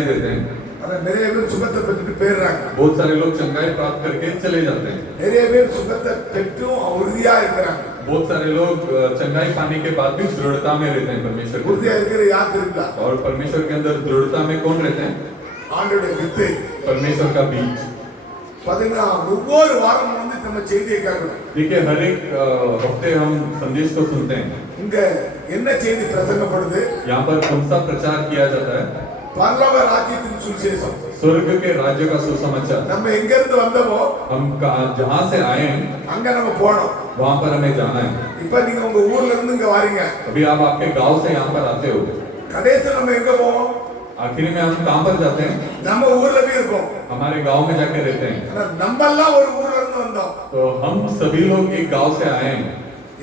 देते हैं। நிறைய பேர் சுகத்தை பெற்றுட்டு போயிடுறாங்க. बहुत सारे लोग चंगाई प्राप्त करके चले जाते हैं। நிறைய பேர் சுகத்தை பெற்றும் உறுதியா இருக்கிறாங்க. बहुत सारे लोग चंगाई पाने के बाद भी दृढ़ता में रहते हैं परमेश्वर के உறுதியா இருக்கிற யார் தெரியுமா? और परमेश्वर के अंदर दृढ़ता में कौन रहते हैं? ஆண்டவருடைய வித்தை. परमेश्वर का बीज। பாத்தீங்கன்னா ஒவ்வொரு வாரம் நம்ம செய்தியை கேட்கணும். देखिए हर एक हफ्ते हम संदेश को सुनते हैं। இங்க என்ன செய்தி பிரசங்கப்படுது? यहाँ पर कौन सा प्रचार किया जाता है? பரலோக ராஜ்யத்தின் சுவிசேஷம். स्वर्ग के राज्य का सुसमाचार। நம்ம எங்க இருந்து வந்தோமோ हम जहाँ से आए हैं அங்க நம்ம போறோம். वहाँ पर हमें जाना है। இப்ப நீங்க உங்க ஊர்ல இருந்து இங்க வாரீங்க. अभी आप आपके गांव से यहाँ पर आते हो। கடைசில நம்ம எங்க போவோம்? आखिर में हम कहाँ पर जाते हैं? நம்ம ஊர்ல भी இருக்கோம். हमारे गांव में जाके रहते हैं। நம்ம எல்லாம் ஒரு ஊர்ல இருந்து வந்தோம். तो हम सभी लोग एक गांव से आए हैं।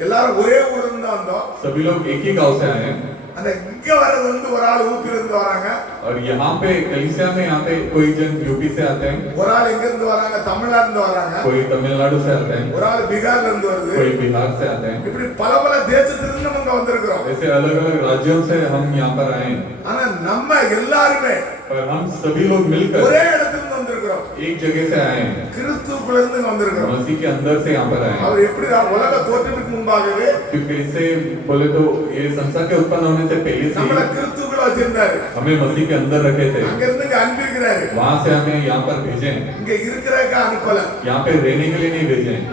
எல்லாரும் ஒரே ஊர்ல இருந்து வந்தோம். सभी लोग एक ही गांव से आए हैं। அந்த இங்க வரது வந்து ஒரு ஆள் ஊப்பில இருந்து வராங்க. और यहाँ पे कलीसिया में यहाँ पे कोई जन यूपी से आते हैं, ஒரு ஆள் எங்க இருந்து வராங்க? தமிழ்நாட்டுல இருந்து வராங்க. कोई तमिलनाडु से आते हैं, ஒரு ஆள் பீகார்ல இருந்து வருது. कोई बिहार से आते हैं। இப்படி பல பல தேசத்திலிருந்து நம்ம இங்க வந்திருக்கிறோம். ऐसे अलग अलग राज्यों से हम यहाँ पर आए हैं। ஆனா நம்ம எல்லாருமே पर हम सभी लोग मिलकर ஒரே இடத்துல இருந்து வந்திருக்கிறோம். एक जगह से आए हैं। கிறிஸ்துவுக்குள்ள இருந்து வந்திருக்கிறோம். मसीह के अंदर से यहाँ पर आए हैं। அவர் எப்படி உலக தோற்றத்துக்கு முன்பாகவே क्योंकि इससे बोले तो ये संसार के उत्पन्न होने से पहले से நம்மள கிறிஸ்துவுக்குள்ள வச்சிருந்தாரு. हमें मसीह के अंदर रखे थे। அங்க இருந்து இங்க அனுப்பியிருக்கிறாரு. वहाँ से हमें यहाँ पर भेजे हैं। இங்க இருக்கிறதுக்கு அனுப்பல. यहाँ पे रहने के लिए नहीं भेजे हैं।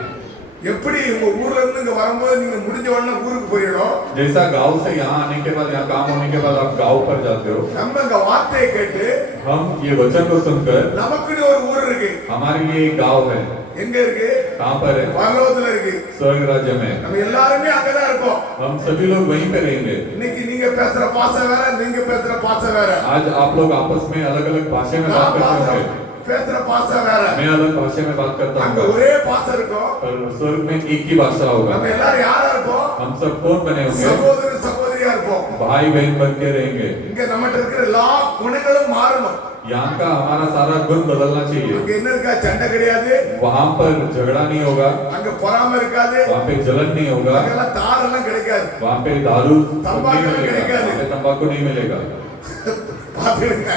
எப்படி உங்க ஊர்ல இருந்து இங்க வரும்போது நீங்க முடிஞ்ச உடனே ஊருக்கு போயிடும். जैसा गांव से यहाँ आने के बाद, यहाँ काम होने के बाद आप गांव पर जाते हो, நம்ம இங்க வார்த்தையை கேட்டு हम ये वचन को सुनकर நமக்குன்னு ஒரு ஊர் இருக்கு. हमारे लिए एक गांव है। எங்க இருக்கு? कहाँ पर है? பரலோகத்துல இருக்கு. स्वर्ग राज्य में। நம்ம எல்லாருமே அங்கதான் இருக்கோம். हम सभी लोग वहीं पे रहेंगे। இன்னைக்கு நீங்க பேசுற பாஷை வேற, நீங்க பேசுற பாஷை வேற. आज आप लोग आपस में अलग अलग भाषा में बात करते होंगे। பேசுற பாஷை வேற. मैं अलग भाषा में बात करता அங்க हूँ। ஒரே பாஷை இருக்கும். पर स्वर्ग में एक ही भाषा होगा। நம்ம எல்லாரும் யாரா இருப்போம்? हम सब कौन बने होंगे? சகோதர சகோதரியா இருப்போம். भाई बहन बन के रहेंगे। இங்க நம்மட்ட இருக்கிற எல்லா குணங்களும் மாறணும். यहाँ का हमारा सारा गुण बदलना चाहिए। அங்க என்ன இருக்கா? சண்டை கிடையாது. वहाँ पर झगड़ा नहीं होगा। அங்க பொறாமை இருக்காது. वहाँ पे जलन नहीं होगा। அங்கெல்லாம் தாரெல்லாம் கிடைக்காது. वहाँ पे दारू तंबाकू नहीं मिलेगा। मिलेगा। वहाँ पे तंबाकू नहीं मिलेगा। பாத்துடுங்க.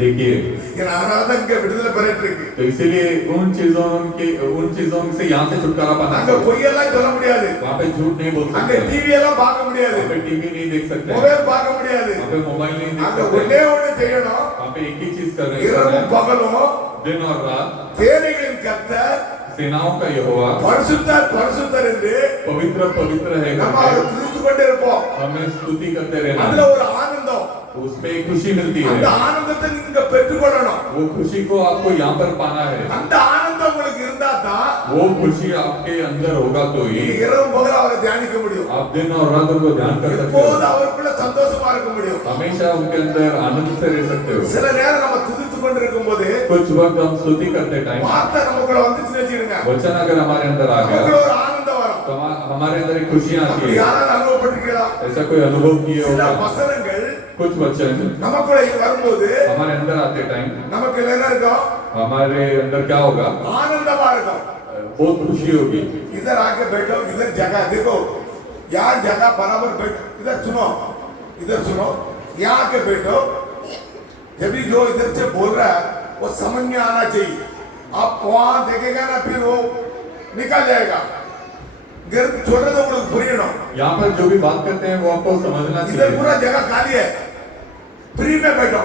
देखिए, ஏன்னா அதனாலதான் இங்க விடுதலை பெறட்டு இருக்கு. तो इसीलिए उन चीजों से यहाँ से छुटकारा पाना அங்க चाहिए। பொய்யெல்லாம் சொல்ல முடியாது. वहाँ पे झूठ नहीं बोल அங்க सकते। டிவி எல்லாம் பார்க்க முடியாது. वहाँ पे टीवी नहीं देख सकते। மொபைல் பார்க்க முடியாது. वहाँ पे मोबाइल नहीं देख அங்க सकते। ஒண்ணே ஒண்ணு செய்யணும். वहाँ पे एक ही चीज कर रहे இரவும் हैं, பகலும் दिन और रात। சேனைகளின் கர்த்தர் सेनाओं का यहोवा பரிசுத்தர் பரிசுத்தர் என்று पवित्र पवित्र है நம்ம करके அதை துதித்து கொண்டு இருப்போம். हमें स्तुति करते रहना அதுல है। ஒரு ஆனந்தம். उसमें एक खुशी मिलती அந்த है। ஆனந்தத்தை நீங்க பெற்றுக்கொள்ளணும். वो खुशी को आपको यहाँ पर पाना है। அந்த ஆனந்தம் உங்களுக்கு இருந்தா தான் वो खुशी आपके अंदर होगा तो ही நீங்க இரவும் பகலும் அவரை தியானிக்க முடியும். आप दिन और रात उनको ध्यान कर सकते எப்போது हो। அவருக்குள்ள சந்தோஷமா இருக்க முடியும். हमेशा उनके अंदर आनंद से रह सकते हो। சில நேரம் நம்ம துதித்து கொண்டு இருக்கும்போது कुछ वक्त हम स्तुति करते टाइम வார்த்தை நமக்குள்ள வந்துச்சுன்னு வச்சுக்கோங்க. वचन अगर हमारे अंदर आ நமக்குள்ள गया ஒரு ஆனந்தம் வரும். तो हमारे अंदर एक खुशियाँ आती அப்படி है। யாராவது அனுபவப்பட்டிருக்கீங்களா? ऐसा कोई अनुभव किए சில होगा? வசனங்கள் कुछ वचन நமக்குள்ள வரும்போது हमारे अंदर आते टाइम நமக்கு என்ன இருக்கும்? हमारे अंदर क्या होगा? आनंदमा இருக்கும். बहुत खुशी होगी। इधर आके बैठो, इधर जगह देखो, यहाँ जगह बराबर बैठो, इधर सुनो, यहाँ आके बैठो। जब भी जो इधर से बोल रहा है वो समझ में आना चाहिए। आप वहां देखेगा ना फिर वो निकल जाएगा। छोटे तो पुरीणम यहाँ पर जो भी बात करते हैं वो आपको समझना इधर चाहिए। पूरा जगह खाली है, फ्री में बैठो।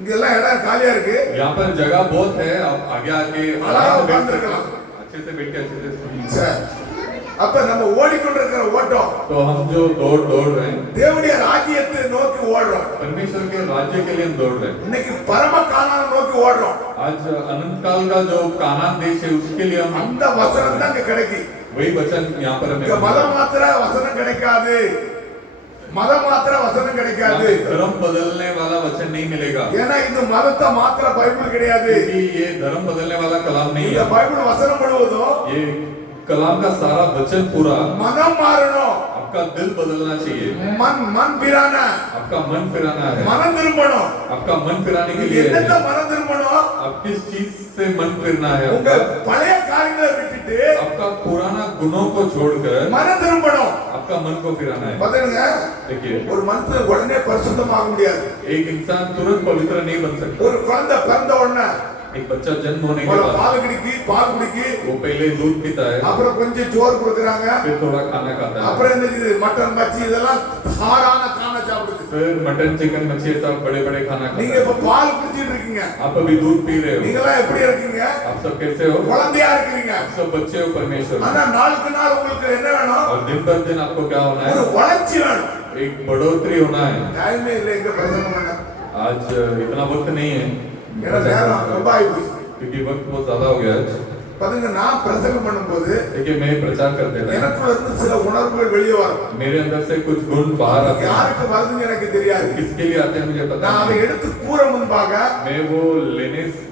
இங்கெல்லாம் இடம் காலியா இருக்கு. यहाँ पर जगह बहुत है, आप आगे आके आराम से बैठ बंद सकते रखना। हो। अच्छे से बैठ के अच्छे से सुनिए। சரி. அப்ப நம்ம ஓடிக்கொண்டிருக்கிற ஓட்டம் तो हम जो दौड़ रहे हैं தேவனுடைய ராஜ்யத்தை நோக்கி ஓடுறோம். परमेश्वर के राज्य के लिए हम दौड़ रहे हैं। இன்னைக்கு பரம கானானை நோக்கி ஓடுறோம். आज अनंत काल का जो कानान देश है उसके लिए हम அந்த வசனம் தான் இங்க கிடைக்கும். वही वचन यहाँ पर இங்க हमें மதம் மாத்திர வசனம் கிடைக்காது. மதம் மாத்திர வசனம் கிடைக்காது. धर्म बदलने वाला वचन नहीं मिलेगा। ஏன்னா இது மதத்தை மாத்திர பைபிள் கிடையாது. क्योंकि ये धर्म बदलने वाला कलाम नहीं இந்த है। பைபிள் வசனம் முழுவதும் ये कलाम का सारा वचन पूरा மனம் மாறணும். आपका दिल बदलना चाहिए। मन फिराना, आपका मन फिराना है। மனம் திரும்பணும். आपका मन फिराने के நீங்க लिए என்னத்த மனம் திரும்பணும்? अब किस चीज से मन फिरना है உங்க आपका? பழைய காரியங்களை விட்டுட்டு आपका पुराना गुनों को छोड़कर மனம் திரும்பணும். आपका मन को फिराना है। பாத்தீங்க, देखिए, ஒரு மனுஷன் உடனே பரிசுத்தமாக முடியாது. एक इंसान तुरंत पवित्र नहीं बन सकता। ஒரு குழந்தை பிறந்த உடனே एक बच्चा जन्म होने के ஒரு बाद பால் குடிக்கி वो पहले दूध पीता है, அப்புறம் கொஞ்சம் சோறு கொடுக்குறாங்க, फिर थोड़ा खाना खाता है, அப்புறம் என்ன மட்டன் மச்சி இதெல்லாம் சாரான காண சாப்பிடுது. फिर मटन चिकन मच्छी सब बड़े बड़े खाना நீங்க खाता இப்ப பால் குடிச்சிட்டு இருக்கீங்க, है। आप अभी दूध पी रहे हो, நீங்களாம் எப்படி இருக்கீங்க? आप सब कैसे हो? குழந்தையா இருக்கீங்க. आप सब बच्चे हो परमेश्वर में। ஆனா நாளுக்கு நாள் உங்களுக்கு என்ன வேணும்? और दिन पर दिन आपको क्या होना ஒரு है? வளர்ச்சி வேணும். एक बढ़ोतरी होना है। டைமே இல்லை எங்க பிரசங்கம் பண்ண. आज इतना वक्त नहीं है, ஏன்னா நேரம் ரொம்ப ஆயிடுச்சு. क्योंकि वक्त बहुत ज्यादा हो गया है। பாருங்க, நான் பிரசங்கம் பண்ணும்போது देखिए, मैं प्रचार करते थे, எனக்குள்ள இருந்து சில உணர்வுகள் வெளியே வரும். मेरे अंदर से कुछ गुण बाहर आते हैं। யாருக்கு வருதுன்னு எனக்கு தெரியாது. किसके लिए आते हैं मुझे पता நான் அதை नहीं। எடுத்து கூற முன்பாக मैं वो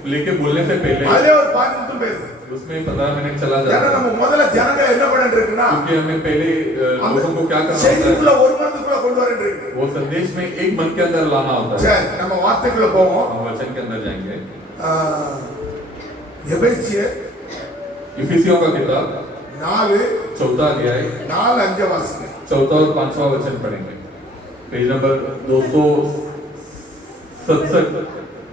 लेके बोलने से पहले அதிலே ஒரு 5 நிமிஷம் பேசுது. उसमें 15 मिनट चला ஏன்னா जाता है, நம்ம முதல்ல ஜனங்க என்ன பண்ணிட்டு இருக்குன்னா, क्योंकि हमें पहले लोगों को क्या करना होता செய்திக்குள்ள ஒரு மனதுக்குள்ள கொண்டு வரேன் இருக்கு. है, वो संदेश में एक मन के अंदर लाना होता है। சரி, நம்ம வார்த்தைக்குள்ள போவோம். हम वचन के अंदर जाएंगे। எபேசியர் इफिसियों का किताब 4 चौथा अध्याय 4-5 வாசிங்க. चौथा और 5वां वचन पढ़ेंगे, पेज नंबर 267।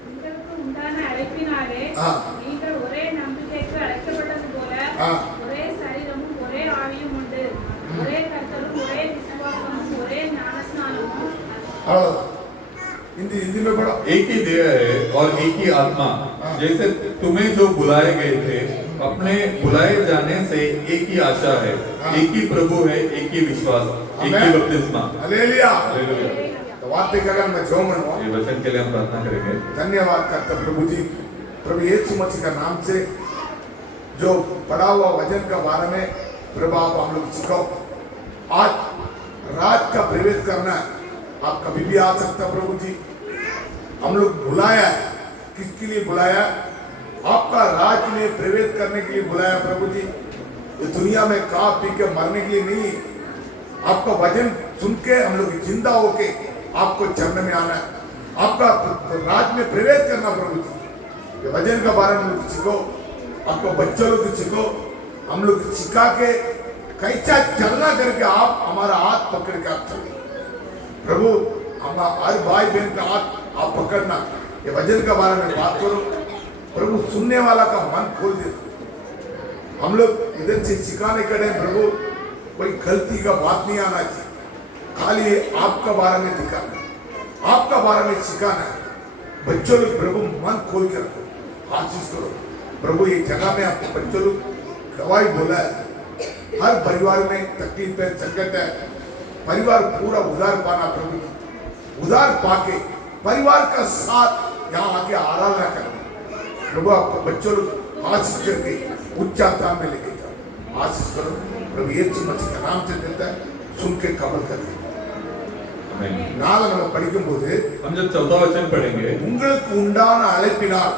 உங்களுக்கு உண்டான அழைப்பினாலே ஆ. நீங்கள் ஒரே நம்பிக்கைக்கு அழைக்கப்பட்டது போல ஆ. ஒரே சரீரமும் ஒரே ஆவியும் உண்டு, ஒரே கர்த்தரும் ஒரே விசுவாசமும் ஒரே ஞானஸ்நானமும் அவ்வளவுதான். हिंदी में पढ़ो। एक ही देह है और एक ही आत्मा, जैसे तुम्हें जो बुलाए गए थे अपने बुलाए जाने से एक ही आशा है, एक ही प्रभु है, एक ही विश्वास, एक ही बपतिस्मा। हालेलुया। हालेलुया। तो वार्ते का मैं जोम मनवा। ये वचन के लिए हम प्रार्थना करेंगे। धन्यवाद करता प्रभु जी, प्रभु यीशु मसीह का नाम से जो पढ़ा हुआ वचन का बारे में प्रभु आप हम लोग सिखाओ। आज रात का प्रवेश करना है, आप कभी भी आ सकता प्रभु जी। हम लोग बुलाया है, किसके लिए बुलाया? आपका राज में प्रवेश करने के लिए बुलाया प्रभु जी। ये दुनिया में खा पी के मरने के लिए नहीं, आपका वचन सुन के हम लोग जिंदा होके आपको चरण में आना है, आपका राज में प्रवेश करना प्रभु जी। ये वचन का बारे में हम लोग सीखो, आपको बच्चों लोग सीखो, हम लोग सिखा के कैसा चलना करके आप हमारा हाथ पकड़ के आप चलो प्रभु। हम हर भाई बहन का हाथ आप पकड़ना, ये वचन के बारे में बात करो प्रभु। सुनने वाला का मन खोल दे। हम लोग इधर से सिखाने के टाइम प्रभु कोई गलती का बात नहीं आना चाहिए, खाली आपका बारे में दिखाना, आपका बारे में सिखाना है। बच्चों लोग प्रभु मन खोल के रखो, आशीष करो प्रभु। ये जगह में आपको बच्चों लोग गवाही बोला है, हर परिवार में तकलीफ है, संकट है, परिवार पूरा उधार पाना प्रभु जी। उधार पाके परिवार का साथ यहाँ आके आराधना करना प्रभु। आपको बच्चों लोग आशीष करके उच्च स्थान में लेके जाओ, आशीष करो प्रभु। यीशु मसीह का नाम से देता है, सुन के कबल कर दे। आमीन। நாளை நம்ம படிக்கும்போது हम जब चौथा वचन पढ़ेंगे, உங்களுக்கு உண்டான அழைப்பினால்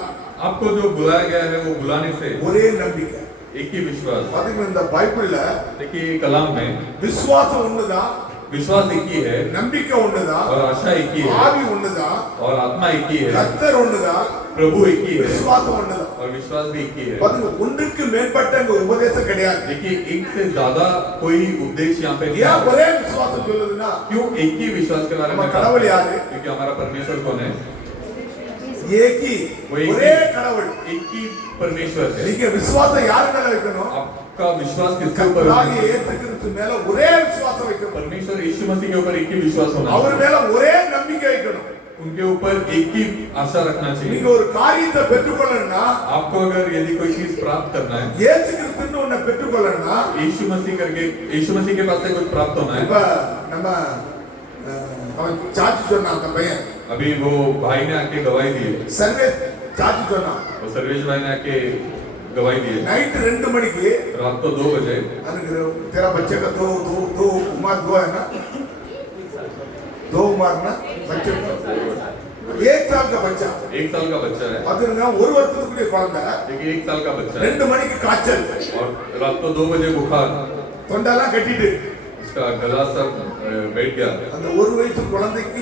आपको जो बुलाया गया है वो बुलाने से ஒரே நம்பிக்கை। एक ही विश्वास। பாத்தீங்கன்னா இந்த பைபிள்ல देखिए, कलाम में விசுவாசம் ஒண்ணுதான், विश्वास एक ही है நம்பிக்கை ஒண்ணுதான், और आशा एक ही है ஆவி ஒண்ணுதான், और आत्मा एक ही है, கர்த்தர் ஒண்ணுதான், प्रभु एक ही है விசுவாசம் ஒண்ணுதான்। और विश्वास भी एक ही है। பாத்தீங்க, ஒன்றுக்கு மேற்பட்ட இங்க உபதேசம் கிடையாது। देखिए, एक से ज्यादा कोई उपदेश यहाँ पे नहीं ஏன் है। ஒரே விசுவாசம் சொல்லுதுன்னா, क्यों एक ही विश्वास के बारे में हमारा बात कड़वल करते याद हैं? है। क्योंकि हमारा परमेश्वर कौन है? एक ही वो एक ஒரே ही- கடவுள்। एक ही परमेश्वर है। நீங்க விசுவாசம் யார் மேல வைக்கணும்? आपका विश्वास किसके ऊपर கர்த்தராகிய होना? இயேசு கிறிஸ்து மேல ஒரே விசுவாசம் வைக்கணும், परमेश्वर यीशु मसीह के ऊपर एक ही विश्वास होना அவர் चाहिए। மேல ஒரே நம்பிக்கை வைக்கணும்। उनके ऊपर एक ही आशा रखना நீங்க चाहिए। ஒரு காரியத்தை பெற்றுக்கொள்ளணும்னா, आपको अगर यदि कोई चीज प्राप्त करना है, இயேசு கிறிஸ்துன்னு ஒன்ன பெற்றுக்கொள்ளணும்னா, यीशु मसीह के पास से कुछ प्राप्त होना இப்ப है। நம்ம அவன் சாட்சி சொன்னான் அந்த பையன், अभी वो भाई ने आके गवाही दी है, சர்வே சாட்சி சொன்னான்। वो सर्वेश भाई ने आके गवाही दी है। நைட் 2 மணிக்கு रात को 2 बजे अरे तेरा बच्चे का दो उमर दो है ना, 2 उमर ना बच्चे का, 1 साल का बच्चा 1 साल का बच्चा है। பாத்துங்க, ஒரு வருஷத்துக்குரிய குழந்தை, देखिए, 1 साल का बच्चा है 2 மணிக்கு காய்ச்சல், और रात को 2 बजे बुखार, தொண்டெல்லாம் கட்டிட்டு उसका गला सब बैठ गया। அந்த 1 வயசு குழந்தைக்கு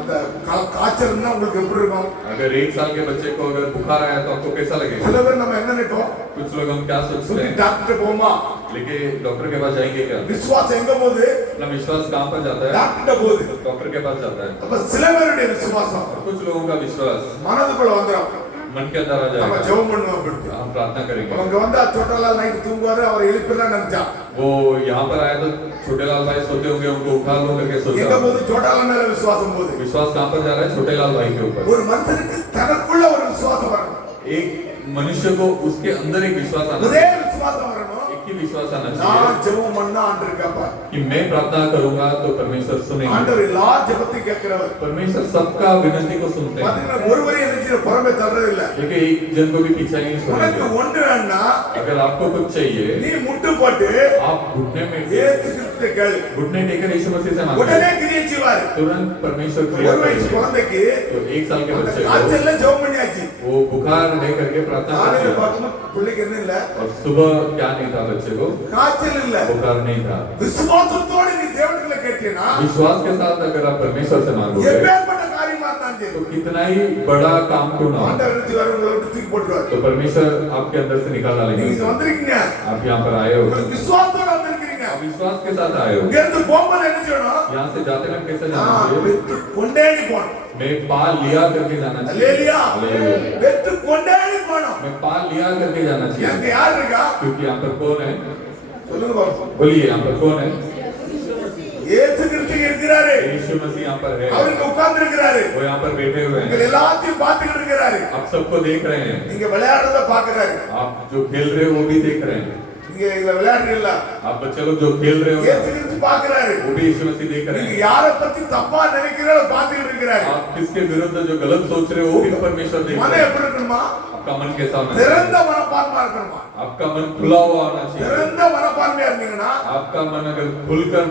அந்த காய்ச்சல் இருந்தா உங்களுக்கு எப்படி இருக்கும்? अगर 1 साल के बच्चे को अगर बुखार आया तो आपको कैसा लगेगा? சில பேர் நம்ம என்ன நினைப்போம்? कुछ लोग हम क्या सोचते சுத்தி हैं, டாக்டர் போமா, लेकिन डॉक्टर के पास जाएंगे क्या? விசுவாசம் எங்க போகுது? अपना विश्वास कहाँ पर जाता है? டாக்டர் போகுது. डॉक्टर के पास जाता है। அப்ப சில பேருடைய விசுவாசம் और कुछ लोगों का विश्वास மனதுக்குள்ள வந்துரும். मन के अंदर आ நம்ம जाएगा, ஜெபம் பண்ணுவோம் அப்படின்ட்டு. हम प्रार्थना करेंगे। அவங்க வந்தா छोटालाल நைட் தூங்குவாரு, அவர் எழுப்பிடலாம் நினைச்சா. वो यहाँ पर आए तो छोटे लाल भाई सोते होंगे, उनको उठा लो करके सोचा எங்க होगा। போகுது? छोटालाल மேல விசுவாசம் போகுது. विश्वास कहाँ पर जा रहा है? छोटे लाल भाई के ऊपर। ஒரு மனுஷனுக்கு தனக்குள்ள ஒரு விசுவாசம் வரணும். एक मनुष्य को उसके अंदर एक विश्वास आना ஒரே चाहिए, விசுவாசம் வரணும். एक ही विश्वास आना நான் चाहिए ஜெபம் பண்ணா ஆண்டவர் கேட்பார். कि मैं प्रार्थना करूंगा तो परमेश्वर सुनेंगे। ஆண்டவர் எல்லா ஜெபத்தையும் கேட்கிறவர். परमेश्वर सबका विनती को सुनते हैं, பாத்தீங்கன்னா ஒருவரையும் என்ன புறமே தள்ளுறது இல்ல. लेकिन एक जन को भी पीछे नहीं உனக்கு छोड़ेंगे। ஒன்று வேணா अगर आपको कुछ चाहिए, நீ முட்டு போட்டு आप घुटने में ஏசு கிறிஸ்துவை கேளு. घुटने टेकर यीशु मसीह से मांगे, உடனே கிரியை செய்வாரு. तुरंत परमेश्वर क्रिया ஒரு வயசு करेंगे। குழந்தைக்கு तो 1 साल के அந்த बच्चे को காய்ச்சல்ல ஜெபம் பண்ணியாச்சு. वो बुखार है करके प्रार्थना காலையில करते हैं, பார்க்கும்போது பிள்ளைக்கு என்ன இல்ல, और सुबह क्या नहीं था बच्चे को? காய்ச்சல் இல்ல. बुखार नहीं था। விசுவாசத்தோட நீ தேவனிடத்துல கேட்டீனா विश्वास के साथ अगर आप परमेश्वर से मांगोगे எப்பேற்பட்ட காரியமா இருந்தாலும் तो சரி, कितना ही बड़ा काम क्यों ना हो, ஆண்டவர் நிச்சயம் உங்களை விட்டு தூக்கி போட்டுருவாரு. तो परमेश्वर आपके अंदर से निकाल நீங்க डालेंगे। இங்க வந்திருக்கீங்க, आप यहाँ पर आए हो, உங்களுக்கு விசுவாசத்தோட வந்திருக்கீங்க. आप विश्वास के साथ आए हो। இங்க இருந்து போகும்போது என்ன செய்யணும்? यहाँ से जाते में कैसे जाना चाहिए? வெத்து கொண்டேடி போகணும். मैं पाल लिया करके जाना चाहिए। அல்லேலூயா. हालेलुया। வெத்து கொண்டேடி போகணும். मैं पाल लिया करके जाना எனக்கு चाहिए, யார் இருக்கா? क्योंकि यहाँ पर कौन है? சொல்லுங்க பாப்போம். बोलिए, यहाँ पर कौन है? இயேசு கிறிஸ்து இருக்கிறாரு. यीशु मसीह यहाँ पर है, அவர் இங்க உட்கார்ந்து இருக்கிறாரு. वो यहाँ पर बैठे हुए உங்கள் हैं, எல்லாத்தையும் பார்த்துக்கிட்டு இருக்கிறாரு. आप सबको देख रहे हैं, நீங்க விளையாடுறத பாக்குறாரு. आप जो खेल रहे हो वो भी देख रहे हैं, நீங்க இத விளையாடுறீங்களா? आप बच्चे लोग जो खेल रहे हो இயேசு கிறிஸ்து பாக்குறாரு. वो भी यीशु मसीह देख रहे நீங்க हैं। யாரை பத்தி தப்பா நினைக்கிறீங்களோ பார்த்துக்கிட்டு இருக்கிறாரு. आप किसके विरुद्ध जो गलत सोच रहे हो वो भी परमेश्वर देख மனம் रहे हैं। எப்படி இருக்கணுமா? आपका मन कैसा होना திறந்த चाहिए? மனப்பான்மையா இருக்கணுமா? आपका मन खुला हुआ होना चाहिए। திறந்த மனப்பான்மையா இருந்தீங்கன்னா आपका मन अगर खुलकर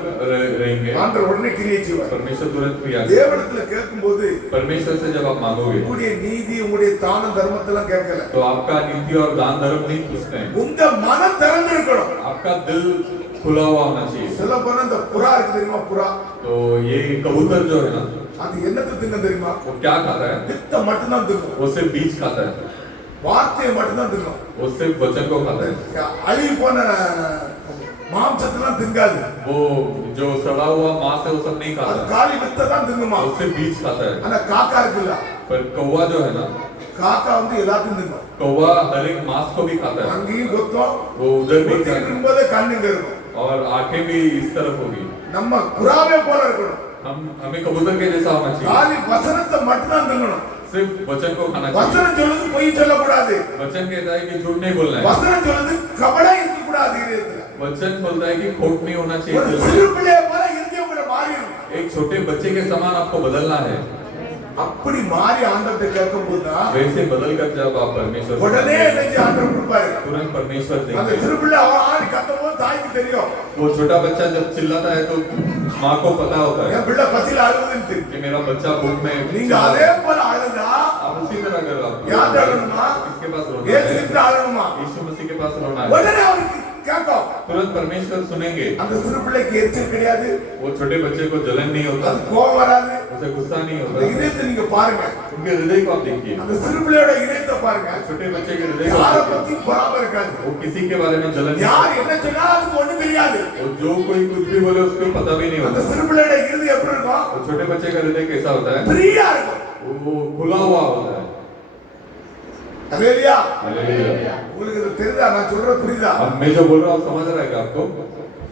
रहेंगे, ஆண்டவர் உடனே கிரியை செய்வார். परमेश्वर तुरंत क्रिया करेगा। தேவனிடத்துல கேட்கும்போது परमेश्वर से जब आप मांगोगे உங்களுடைய நீதி, உங்களுடைய தான தர்மத்தெல்லாம் கேட்கல. तो आपका नीति और दान धर्म नहीं पूछते हैं, உங்க மனம் திறந்திருக்கணும். आपका दिल खुला हुआ होना चाहिए। சொல்ல போனா இந்த புறா இருக்கு தெரியுமா? புறா तो ये कबूतर जो है ना, அது என்னத்தை தின்ன தெரியுமா? वो क्या खाता है? வித்த மட்டும்தான் தின்னும். वो सिर्फ बीज खाता है, வார்த்தையை மட்டும்தான் தின்னும். वो सिर्फ वचन को खाता है। அழுகி போன மாம்சத்தெல்லாம் திங்காது. वो जो सड़ा हुआ मांस है वो सब नहीं அது खाता, காலி வித்தை தான் தின்னுமா. वो सिर्फ बीज खाता है। ஆனா காக்கா இருக்குல்ல, पर कौवा जो है ना, காக்கா வந்து எல்லாத்தையும் தின்னும். कौवा हर एक मांस को भी खाता है, அங்கேயும் கொத்தம், वो उधर भी கொத்திட்டு खाता है, இருக்கும்போதே கண்ணுங்க இருக்கும். और आंखें भी इस तरफ होगी। நம்ம புறாவே போல இருக்கணும். हमें कबूतर के जैसा होना चाहिए, காலி வசனத்தை மட்டும்தான் தின்னணும். सिर्फ वचन को खाना चाहिए। வசனம் சொல்லுது பொய் சொல்லக்கூடாது. वचन कहता है कि झूठ नहीं बोलना है, வசனம் சொல்லுது கபடம் இருக்கக்கூடாது இதயத்துல. वचन बोलता है कि खोट नहीं होना ஒரு चाहिए। சிறு பிள்ளையை போல இருதயம் கூட மாறிடும். एक छोटे बच्चे के समान आपको बदलना है। அப்படி மாறி ஆண்டவர்கிட்ட கேட்கும்போது தான் वैसे बदल कर जब आप परमेश्वर से உடனே मांगोगे, நினைச்சு ஆண்டவர் கொடுப்பாரு. तुरंत परमेश्वर அந்த देंगे। சிறு பிள்ளை அவன் ஆடி கத்தும்போது தாய்க்கு தெரியும், वो छोटा बच्चा जब चिल्लाता है तो माँ को पता होता है என் பிள்ளை பசியில அழுகுதுன்னு. कि मेरा बच्चा भूख में நீங்க चिल्ला रहा அதே है। போல அழுதா आप उसी तरह करो, आप யார்கிட்ட அழுகணுமா? किसके पास रोना இயேசு है? கிட்ட அழுகணுமா? यीशु मसीह के पास रोना है। உடனே அவருக்கு கேட்கும். तुरंत परमेश्वर सुनेंगे। அந்த சிறு பிள்ளைக்கு எரிச்சல் கிடையாது, वो छोटे बच्चे को जलन नहीं होता, அது கோபம் வராது. उसे गुस्सा नहीं அந்த होता। இதயத்தை நீங்க பாருங்க, उनके हृदय को आप देखिए, அந்த சிறு பிள்ளையோட இதயத்தை பாருங்க. छोटे बच्चे के हृदय को யாரை देखिए। பத்தி பொறாம இருக்காது. वो किसी के बारे में जलन नहीं யார் करता। என்ன சொன்னா அதுக்கு ஒண்ணும் தெரியாது. वो जो कोई कुछ भी बोले उसको पता भी नहीं அந்த होता। சிறு பிள்ளையோட இருதயம் எப்படி இருக்கும்? वो छोटे बच्चे का हृदय कैसा होता है? ஃப்ரீயா இருக்கும். वो खुला हुआ होता है। அல்லேலூயா. हालेलुया। உங்களுக்கு இது தெரியுதா? நான் சொல்றது புரியுதா? अब मैं जो बोल रहा हूँ समझ रहा है क्या आपको?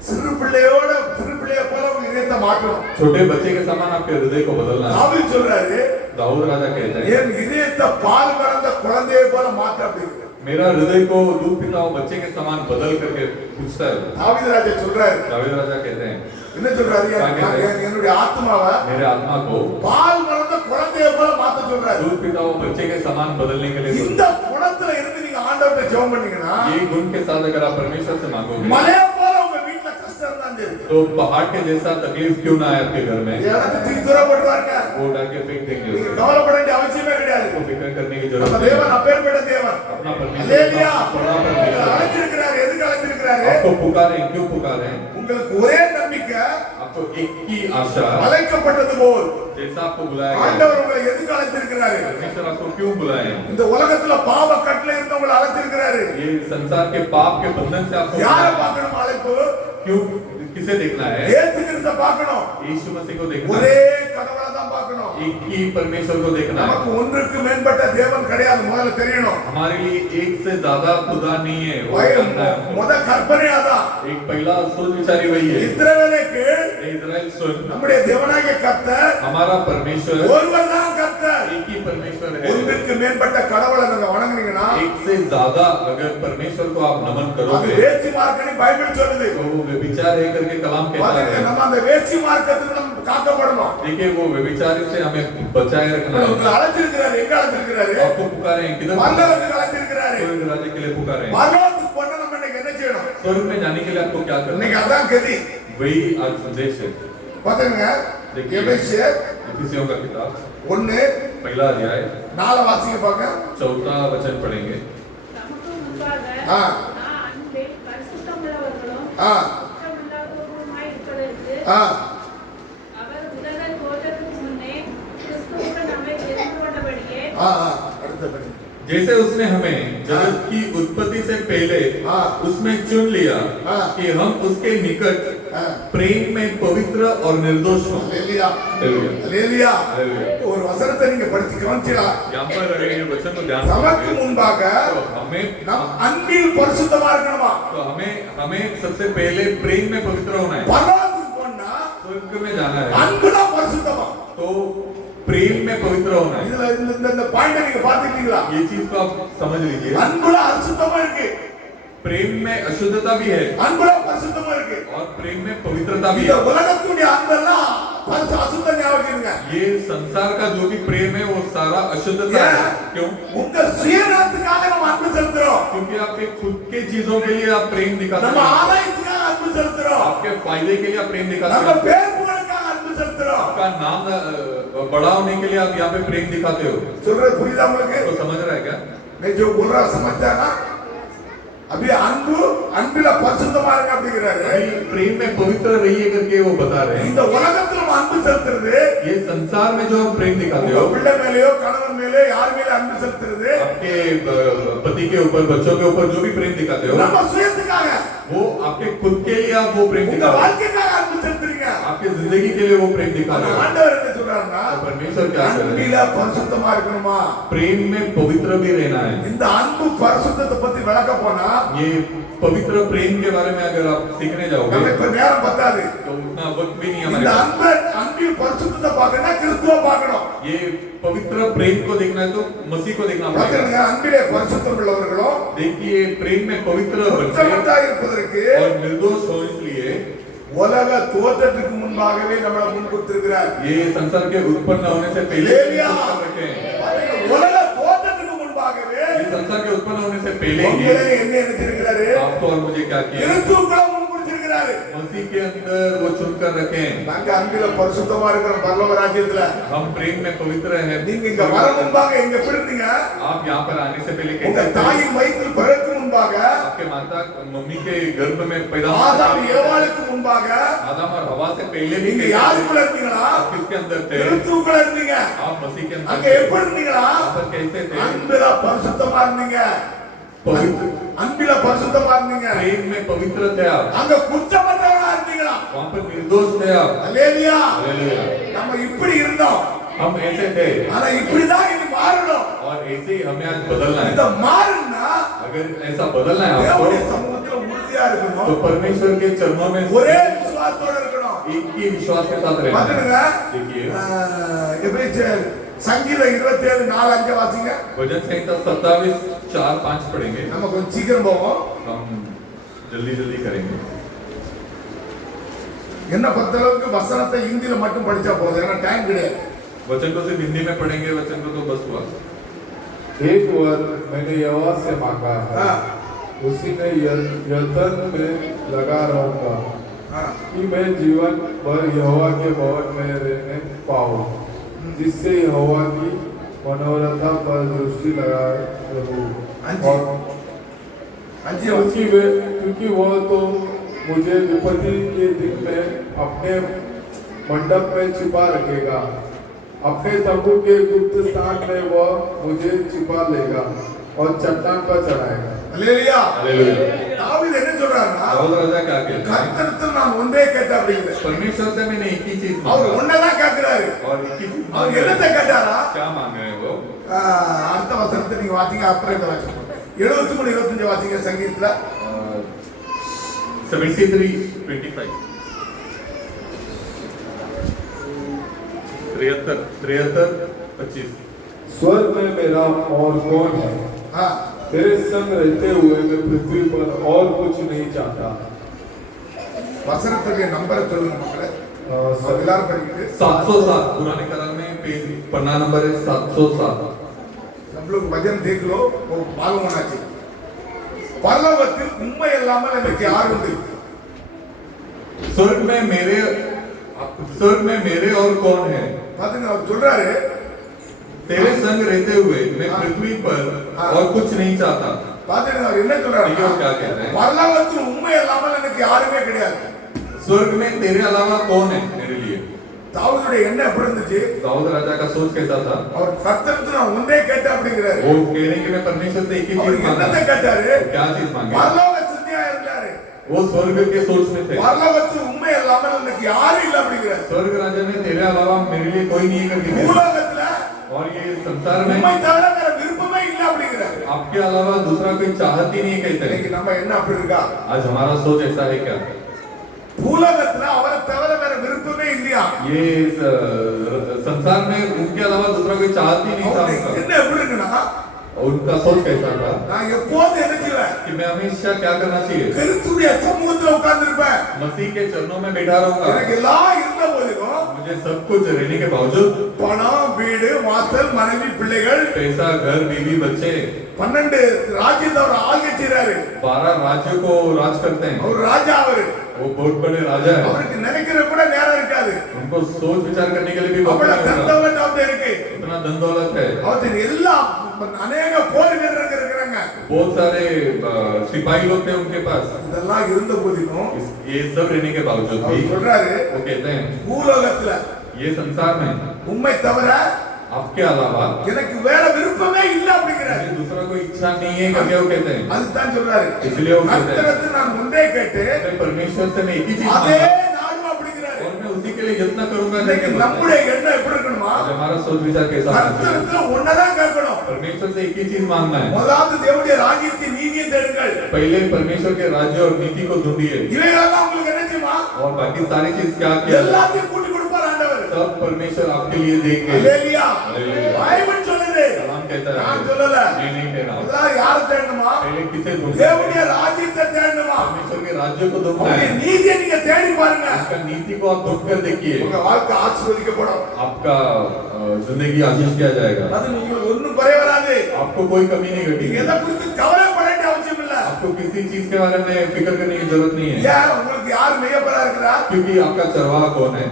சிறு பிள்ளையோட சிறு பிள்ளைய போல உங்க இதயத்தை மாற்றணும். छोटे बच्चे के समान आपके हृदय को बदलना है। தாவீது சொல்றாரு, दाऊद राजा कहते हैं, என் இதயத்தை பால் மறந்த குழந்தையை போல மாற்ற அப்படிங்கிறார். मेरा हृदय को दूध पिता हुआ बच्चे के समान बदल करके पूछता है। தாவீது ராஜா சொல்றாரு, दाऊद राजा कहते हैं, என்ன சொல்றாரு? என்னுடைய ஆத்மாவை मेरे आत्मा को பால் மறந்த குழந்தையை போல மாத்த சொல்றாரு. दूध पिता हुआ बच्चे के समान बदलने के लिए இந்த குணத்துல இருந்து நீங்க ஆண்டவர்கிட்ட ஜெபம் பண்ணீங்கன்னா ये गुण के साथ अगर आप परमेश्वर से मांगोगे மலையை போல உங்க வீட்டுல கஷ்டம் இருந்தாலும் சரி, तो पहाड़ के जैसा तकलीफ क्यों ना आए आपके घर में, இடத்தை தூக்கி தூரம் போட்டுவாருங்க. वो उठा के फेंक देंगे நீங்க उसे। கவலைப்பட வேண்டிய அவசியமே கிடையாது. आपको फिक्र करने की நம்ம जरूरत नहीं தேவன் है। அப்பேற்பட்ட தேவன். अपना परमेश्वर அல்லேலூயா. अपना परमेश्वर அழைச்சிருக்கிறாரு. எதுக்கு அழைச்சிருக்கிறாரு? आपको पुकारे, क्यों पुकारे? உங்களுக்கு ஒரே நம்பிக்கை, आपको एक ही आशा, அழைக்கப்பட்டது போல் जैसा आपको बुलाया गया है, ஆண்டவர் உங்களை எதுக்கு அழைத்திருக்கிறாரு? परमेश्वर आपको क्यों बुलाए हैं? இந்த உலகத்துல பாவ கட்டுல இருந்து உங்களை அழைத்திருக்கிறாரு. ये संसार के पाप के बंधन से आपको யாரை बुलाया है। பார்க்கணும் அழைப்பு? क्यों किसे देखना है? இயேசு கிறிஸ்துவை பார்க்கணும். यीशु मसीह को देखना ஒரே है, கடவுளை தான் பார்க்கணும். एक ही परमेश्वर को देखना है। நமக்கு ஒன்றுக்கு மேற்பட்ட தேவன் கிடையாது, முதல்ல தெரியணும். हमारे लिए एक से ज्यादा खुदा नहीं है, वो जानना है हमको। முத கற்பனை அதான். एक पहला सोच विचारी वही है। இஸ்ரவேலுக்கு इजराइल सुन, நம்முடைய தேவனாகிய கர்த்தர் हमारा परमेश्वर ஒருவர் தான் கர்த்தர். एक ही परमेश्वर है। ஒன்றுக்கு மேற்பட்ட கடவுளை நீங்க வணங்குனீங்கன்னா एक से ज्यादा अगर परमेश्वर को आप नमन அது करोगे வேசி மார்க்கம்னு பைபிள் சொல்லுது. तो वो व्यभिचार है करके कलाम कहता பாத்தீங்களா, है। நம்ம அந்த வேசி மார்க்கத்துக்கு நம்ம காக்கப்படணும். देखिए वो व्यभिचार से हमें बचाए रखना உங்களை है। அழைச்சிருக்கிறாரு, எங்க அழைச்சிருக்கிறாரு? आपको पुकारे हैं किधर? பரலோகத்துக்கு அழைச்சிருக்கிறாரு. स्वर्ग राज्य के लिए पुकारे हैं। பரலோகத்துக்கு போனா நம்ம இன்னைக்கு என்ன செய்யணும்? स्वर्ग में जाने के लिए आपको क्या करना இன்னைக்கு है? அதான் கதி. वही आज संदेश है। பாத்தீங்க, देखिए எபேசியர் इफिसियों का किताब 1 पहला अध्याय 4 வாசிங்க பாக்க. 4वां वचन पढ़ेंगे। நமக்கு முன்பாக ஆ. நான் அன்பில் பரிசுத்தமுள்ளவர்களும் ஆ குற்றமில்லாதவர்களுமாய் இருப்பதற்கு ஆ அவர் உலக தோற்றத்துக்கு முன்னே கிறிஸ்துவுடன் நம்மை தெரிந்து கொண்டபடியே ஆ அடுத்த படி. जैसे उसने हमें जगत की उत्पत्ति से पहले हाँ। उसमें चुन लिया हाँ। कि हम उसके निकट हाँ। प्रेम में पवित्र और निर्दोष हों। அல்லேலூயா. हालेलुया। அல்லேலூயா. हालेलुया। ஒரு வசனத்தை நீங்க படிச்சு கவனிச்சீங்களா? यहाँ पर अगर ये वचन को ध्यान से நமக்கு पढ़ें, முன்பாக तो हमें நம் அன்பில் பரிசுத்தமா இருக்கணுமா? हमें सबसे पहले प्रेम में पवित्र होना है। பரலோகத்துக்கு போனா स्वर्ग में जाना है அன்புல பரிசுத்தமா. तो प्रेम में पवित्र होना है। இதுல இந்த பாயிண்ட் நீங்க பாத்துட்டீங்களா? ये चीज को आप समझ लीजिए। அன்புல அசுத்தமா இருக்கு, प्रेम में अशुद्धता भी है அன்புல பரிசுத்தமா இருக்கு. और प्रेम में पवित्रता भी இந்த है। உலகத்துடைய அன்பெல்லாம் அசுத்தம் ஞாபகம். ये संसार का जो भी प्रेम है वो सारा अशुद्धता है। क्यों? உங்க சுயநலத்துக்காக நம்ம அன்பு செலுத்துறோம். क्योंकि आपके खुद के चीजों के लिए आप प्रेम दिखाते நம்ம हो, ஆதாயத்துக்காக அன்பு செலுத்துறோம். आपके फायदे के लिए आप प्रेम दिखाते நம்ம हो, பேர் புகழுக்காக அன்பு செலுத்துறோம். आपका नाम बड़ा होने के लिए आप यहाँ पे प्रेम दिखाते हो। சொல்றது புரியுதா உங்களுக்கு? तो समझ रहा है क्या? मैं जो बोल रहा समझता है ना? अभी அன்பு அன்பில பரிசுத்தமா இருக்க அப்படிங்கிறாரு. अभी प्रेम में पवित्र रहिए करके वो बता रहे हैं। இந்த உலகத்துல நம்ம அன்பு செலுத்துறது ये संसार में जो आप प्रेम दिखाते உங்க हो, பிள்ளை மேலயோ கணவன் மேலயோ யார் மேல அன்பு செலுத்துறது आपके पति के ऊपर, बच्चों के ऊपर जो भी प्रेम दिखाते हो, நம்ம சுயத்துக்காக, वो आपके खुद के लिए आप वो प्रेम உங்க दिखाते हो, வாழ்க்கைக்காக அன்பு செலுத்துறீங்க. आपके जिंदगी के लिए वो प्रेम दिखा रहे हो। ஆண்டவர் என்ன சொல்றாருன்னா, तो परमेश्वर क्या कर रहे हैं? அன்பில பரிசுத்தமா இருக்கணுமா? प्रेम में पवित्र भी रहना है। இந்த அன்பு பரிசுத்தத்தை பத்தி விளக்க போனா ये पवित्र प्रेम के बारे में अगर आप सीखने जाओगे நமக்கு நேரம் பத்தாது. तो उतना वक्त भी नहीं இந்த हमारे पास। அன்பில் பரிசுத்தத்தை பார்க்கணும்னா கிறிஸ்துவை பார்க்கணும். ये पवित्र प्रेम को देखना है तो मसीह को देखना पड़ेगा। பாத்தீங்க, அன்பிலே பரிசுத்தம் உள்ளவர்களும் देखिए प्रेम में पवित्र बने குற்றமற்றா இருப்பதற்கு और निर्दोष हो, इसलिए உலக தோற்றத்துக்கு முன்பாகவே நம்மளை முன்கொடுத்திருக்கிறார். ये संसार के उत्पन्न होने से पहले हालेलुया। कर रखे हैं। உலக தோற்றத்துக்கு முன்பாகவே ये संसार के उत्पन्न होने से पहले ही உங்களை என்ன நினைச்சிருக்கிறாரு? आपको और मुझे क्या किया? கிறிஸ்துவுக்குள்ள முன்குறிச்சிருக்கிறாரு. मसीह के अंदर वो चुन कर रखे हैं। நாங்க அன்பில பரிசுத்தமா இருக்கிற பரலோக ராஜ்யத்துல हम प्रेम में पवित्र हैं। நீங்க இங்க வர முன்பாக எங்க எப்படி இருந்தீங்க? आप यहाँ पर आने से पहले உங்க कैसे थे? தாயின் வயிற்றில் பிறக்கு முன்பாக, आपके माता मम्मी के गर्भ में पैदा ஆதாம் होने से ஏவாளுக்கு முன்பாக आदम और हवा से पहले भी நீங்க कैसे थे? யாருக்குள்ள இருந்தீங்களா? आप किसके अंदर थे? கிறிஸ்துவுக்குள்ள இருந்தீங்க. आप मसीह के அங்க अंदर थे। எப்படி இருந்தீங்களா? यहाँ पर कैसे थे? அன்பில பரிசுத்தமா இருந்தீங்க. पवित्र அன்பில பரிசுத்தமா இருந்தீங்க. प्रेम में पवित्र थे आप। அங்க குற்றமற்றவங்களா இருந்தீங்களா? वहाँ पर निर्दोष थे आप। அல்லேலூயா. हालेलुया। நம்ம இப்படி இருந்தோம், हम ऐसे थे ஆனா இப்படிதான் இது மாறணும். और ऐसे ही हमें आज बदलना है। இத மாறணும்னா अगर ऐसा बदलना है தேவனுடைய आपको சமூகத்துல உறுதியா இருக்கணும். तो परमेश्वर के चरणों में ஒரே விசுவாசத்தோட இருக்கணும். एक ही विश्वास के साथ रहना பாத்துடுங்க. है। देखिए எபிரேயர் சங்கீதம் 27:4-5 வாசிங்க. भजन संहिता 27:4-5 पढ़ेंगे। நம்ம கொஞ்சம் சீக்கிரம் போவோம். हम जल्दी जल्दी करेंगे। என்ன பொறுத்தளவுக்கு வசனத்தை ஹிந்தில மட்டும் படிச்சா போதும், ஏன்னா டைம் கிடையாது. वचन को सिर्फ हिंदी में पढ़ेंगे, वचन को तो बस हुआ। एक वर मैंने यहोवा से मांगा है, हाँ। उसी में यतन में लगा रहूंगा हाँ। कि मैं जीवन भर यहोवा के भवन में रहने पाऊं, जिससे यहोवा की मनोरथा पर दृष्टि लगाए रहूं। हाँ जी। और हाँ जी, क्योंकि वो तो मुझे विपत्ति के दिन में अपने मंडप में छिपा रखेगा। अपने तंबू के गुप्त स्थान में वह मुझे छिपा लेगा और चट्टान पर चढ़ाएगा। அல்லேலூயா. हालेलुया। தாவீது என்ன சொல்றாருன்னா, दाऊद राजा क्या कहते हैं? கர்த்தரிடத்தில் நான் ஒன்றே கேட்டேன் அப்படிங்கிறார். परमेश्वर से मैंने एक ही चीज அவர் मांगा ஒன்னதான் கேட்கிறாரு. और एक ही चीज அவர் मांगा என்னத்தை கேட்டாரா? क्या मांग रहे हैं वो? அடுத்த வசனத்தை நீங்க வாசிங்க, அப்புறம் இதை வாசிங்க. 73 25 வாசிங்க சங்கீதத்துல. 73:25 73:25 स्वर्ग में मेरा और कौन है? ஆ, तेरे संग रहते हुए मैं पृथ्वी पर और कुछ नहीं चाहता। வசனத்துடைய நம்பரை சொல்லுங்க மக்களே. सब எல்லாரும் படிக்கிட்டு 707 पुराने करार में पेज पन्ना नंबर है 707। हम लोग भजन देख लो, वो मालूम होना चाहिए. பரலோகத்தில் உண்மை இல்லாமல் எனக்கு யார் உண்டு? स्वर्ग में मेरे और कौन है? பாத்தீங்க, அவர் சொல்றாரு, तेरे संग रहते हुए मैं पृथ्वी पर और कुछ नहीं चाहता। பாத்தீங்க அவர் என்ன சொல்றாரு? देखिए वो क्या कहते हैं? பரலோகத்தில் உண்மை இல்லாமல் எனக்கு யாருமே கிடையாது. स्वर्ग में तेरे अलावा कौन है मेरे लिए? தாவீதுடைய எண்ணம் எப்படி இருந்துச்சு? दाऊद राजा का सोच कैसा था? அவர் கர்த்தரிடத்தில் நான் ஒன்றே கேட்டேன் அப்படிங்கிறாரு. वो कह रहे हैं कि मैं परमेश्वर से एक ही அவர் चीज मांगा। என்னத்தை கேட்டாரு? क्या चीज मांगे? பரலோக சிந்தையா இருந்தாரு. वो स्वर्ग के सोच में थे। பரலோகத்தில் உண்மை இல்லாமல் எனக்கு யாரும் இல்லை அப்படிங்கிறாரு. स्वर्ग राजा में तेरे अलावा मेरे लिए कोई नहीं है करके कहते हैं। பூலோகத்துல और ये संसार में உண்மை தவிர வேற விருப்பமே இல்லை அப்படிங்கிறாரு. आपके अलावा दूसरा कोई चाहत ही नहीं कहते இன்னைக்கு हैं। நம்ம என்ன அப்படி இருக்கா? आज हमारा सोच ऐसा है क्या? பூலோகத்துல அவரை தவிர வேற விருப்பமே இல்லையா? ये संसार में उनके अलावा दूसरा कोई चाहत ही नहीं था அவருக்கு उनका। என்ன எப்படி இருக்குன்னா, और उनका सोच कैसा था நான் எப்போது என்ன செய்வேன்? कि मैं हमेशा क्या करना चाहिए? கிறிஸ்துடைய சமூகத்துல உட்கார்ந்து இருப்பேன். मसीह के चरणों में बैठा रहूंगा। எனக்கு எல்லாம் இருந்த போதிலும் मुझे सब कुछ रहने के बावजूद பணம், வீடு, வாசல், மனைவி, பிள்ளைகள், पैसा, घर, बीवी, बच्चे 12 ராஜ்யத்தை அவர் ஆள்கை செய்றாரு. 12 राज्यों को राज करते हैं। அவர் ராஜா. அவரு वो बहुत बड़े राजा है। அவருக்கு நினைக்கிற கூட நேரம் இருக்காது. उनको सोच विचार करने के लिए भी वक्त அவ்வளவு नहीं होता। தந்தவன் அவர்கிட்ட இருக்கு. उतना धन दौलत है। அவர்கிட்ட எல்லா அநேக போர் வீரர்கள் இருக்கிறாங்க. बहुत सारे सिपाही लोग थे उनके पास। இதெல்லாம் இருந்த போதிலும் ये सब रहने के बावजूद भी அவர் சொல்றாரு, वो कहते हैं பூலோகத்துல ये संसार में உண்மை தவிர आपके अलावा எனக்கு வேற விருப்பமே இல்ல அப்படிங்கிறாரு. मुझे दूसरा कोई इच्छा नहीं है करके वो कहते हैं। அதுதான் சொல்றாரு. इसलिए वो कहते हैं கர்த்தரிடத்தில் நான் ஒன்றே கேட்டு मैं परमेश्वर से मैं एक ही चीज அதே मांगा நாடும் அப்படிங்கிறாரு. और मैं उसी के लिए यत्न करूंगा। இன்னைக்கு लेकिन நம்முடைய எண்ணம் எப்படி இருக்கணுமா? आज हमारा सोच विचार कैसा होना चाहिए? கர்த்தரிடத்தில் ஒன்னதான் கேட்கணும். परमेश्वर से एक ही चीज मांगना है। முதலாவது தேவனுடைய ராஜ்யத்தின் நீதியை தேடுங்கள். पहले परमेश्वर के राज्य और नीति को ढूंढिए இவைகளெல்லாம் உங்களுக்கு என்ன செய்யுமா? और बाकी सारी चीज क्या किया எல்லாத்தையும் கூட்டி கொடுப்பார் ஆண்டவர். सब परमेश्वर आपके लिए देंगे। அல்லேலூயா. हालेलुया। பைபிள் சொல்லுது. कलाम कहता है நான் சொல்லல. मैं नहीं कह रहा हूं। முதலாவது யாரை தேடணுமா? पहले किसे ढूंढना है? தேவனுடைய ராஜ்யத்தை தேடணுமா? परमेश्वर के राज्य को ढूंढना அவருடைய है। நீதியை நீங்க தேடி பாருங்க. उसका नीति को आप ढूंढ कर देखिए। உங்க வாழ்க்கை ஆசீர்வதிக்கப்படும். आपका जिंदगी आशीष किया जाएगा। அது உங்களுக்கு ஒண்ணும் குறை வராது. आपको कोई कमी नहीं நீங்க घटेगी। எதை குறித்து கவலைப்பட வேண்டிய அவசியம் இல்ல. आपको किसी चीज के बारे में फिक्र करने की जरूरत नहीं है। ஏன் உங்களுக்கு யார் மெய்யப்பரா இருக்கிறா? क्योंकि आपका चरवाहा कौन है?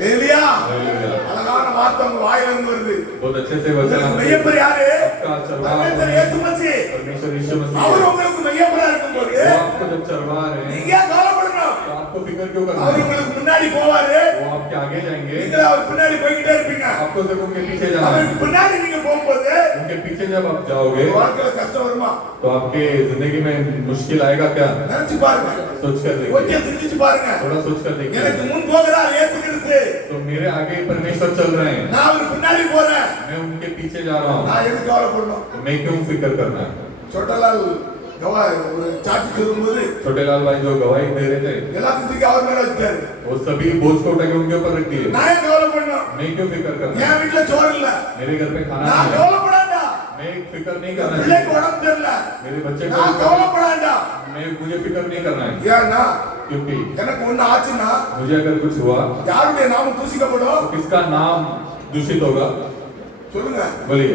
லேலியா. हालेलुया। அழகான வார்த்தை உங்க வாயில இருந்து வருது. बहुत अच्छे से वचन உங்களுக்கு आपके- மெய்யப்பர் யாரு? आपका चरवाहा பரமேஸ்வரர் कौन है? இயேசு மசீஹ். परमेश्वर यीशु मसीह அவர் है। உங்களுக்கு மெய்யப்பரா இருக்கும்போது वो आपको जब चरवाहा रहे நீங்க ஏன் கவலைப்படணும்? तो आपको फिक्र क्यों करना அவர் है? உங்களுக்கு முன்னாடி போவாரு. वो आपके आगे जाएंगे, நீங்க அவர் பின்னாடி போய்கிட்டே இருப்பீங்க. आपको सिर्फ उनके पीछे जाना है। அவருக்கு பின்னாடி நீங்க போகும்போது उनके पीछे जब आप जाओगे உங்க வாழ்க்கையில கஷ்டம் வருமா? तो आपके जिंदगी में मुश्किल आएगा क्या? நினைச்சு பாருங்க. सोच कर देखिए, கொஞ்சம் சிந்திச்சு பாருங்க. थोड़ा सोच कर देखिए। எனக்கு முன் போகிறார் இயேசு கிறிஸ்து. तो मेरे आगे परमेश्वर चल रहे हैं, நான் அவர் பின்னாடி போறேன். मैं उनके पीछे जा रहा हूँ, நான் எதுக்கு கவலைப்படணும்? तो मैं क्यों फिक्र करना है? சொட்டலால் ஒரு சாட்சி சொல்லும்போது छोटे लाल भाई जो गवाही दे रहे थे, எல்லாத்தையும் தூக்கி அவர் மேல வச்சுட்டாரு. वो सभी बोझ को उठा के उनके ऊपर रख दिए। நான் ஏன் கவலைப்படணும்? मैं क्यों फिक्र करना है? என் வீட்டுல சோறு இல்ல. मेरे घर पे खाना நான் नहीं है, கவலைப்படாண்டா. मैं फिक्र नहीं என் करना பிள்ளைக்கு चाहिए। உடம்பு தெரியல. मेरे बच्चे நான் को கவலைப்படாண்டா. मुझे फिक्र नहीं करना है, ஏன்னா क्योंकि எனக்கு ஒண்ணு ஆச்சுன்னா मुझे अगर कुछ हुआ யாருடைய நாமம் தூசிக்கப்படும்? तो किसका नाम दूषित होगा? சொல்லுங்க. बोलिए,